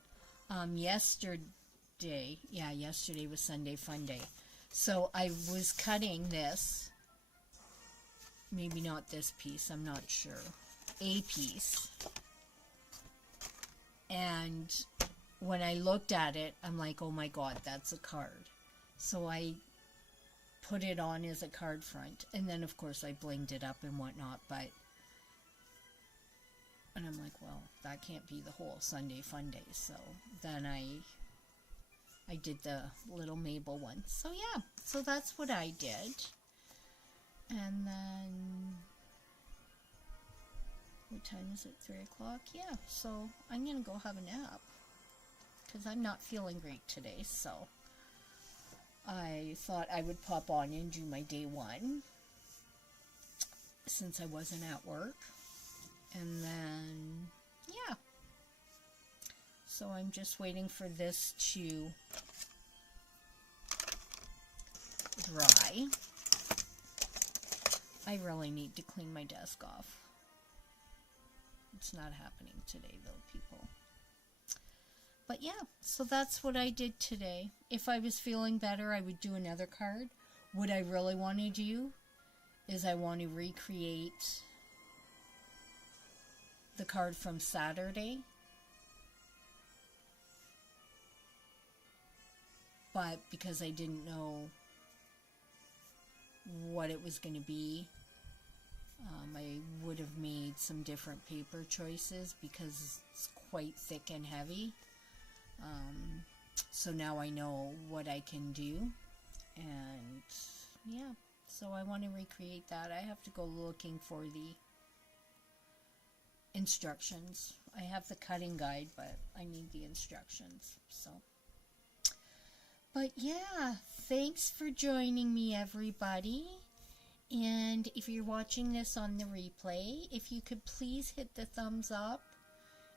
Yesterday was Sunday Funday. So I was cutting this. Maybe not this piece, I'm not sure. A piece. And when I looked at it, I'm like, oh my god, that's a card. So I put it on as a card front. And then, of course, I blinged it up and whatnot. And I'm like, well, that can't be the whole Sunday Funday. So then I did the little Mabel one. So yeah, so that's what I did. And then, what time is it? 3 o'clock? Yeah, so I'm going to go have a nap. Because I'm not feeling great today, so I thought I would pop on and do my day 1. Since I wasn't at work. And then, yeah. So I'm just waiting for this to dry. I really need to clean my desk off. It's not happening today, though, people. But yeah, so that's what I did today. If I was feeling better, I would do another card. What I really want to do is I want to recreate the card from Saturday. But because I didn't know what it was going to be, I would have made some different paper choices because it's quite thick and heavy. So now I know what I can do, and yeah, so I want to recreate that. I have to go looking for the instructions. I have the cutting guide, but I need the instructions. So, but yeah, thanks for joining me, everybody. And if you're watching this on the replay, if you could please hit the thumbs up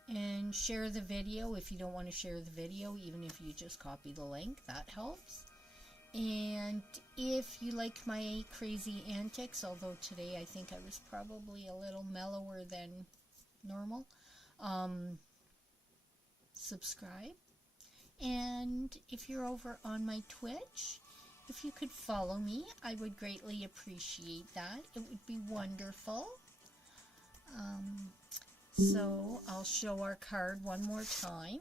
and share the video. If you don't want to share the video, even if you just copy the link, that helps. And if you like my crazy antics, although today I think I was probably a little mellower than normal, subscribe. And if you're over on my Twitch, if you could follow me, I would greatly appreciate that. It would be wonderful. So I'll show our card one more time.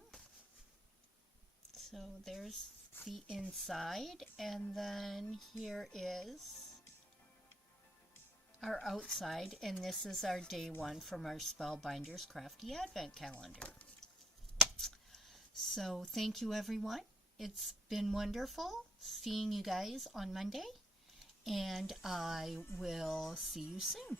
So there's the inside, and then here is our outside, and this is our day one from our Spellbinders Krafty Advent Calendar. So thank you, everyone. It's been wonderful seeing you guys on Monday, and I will see you soon.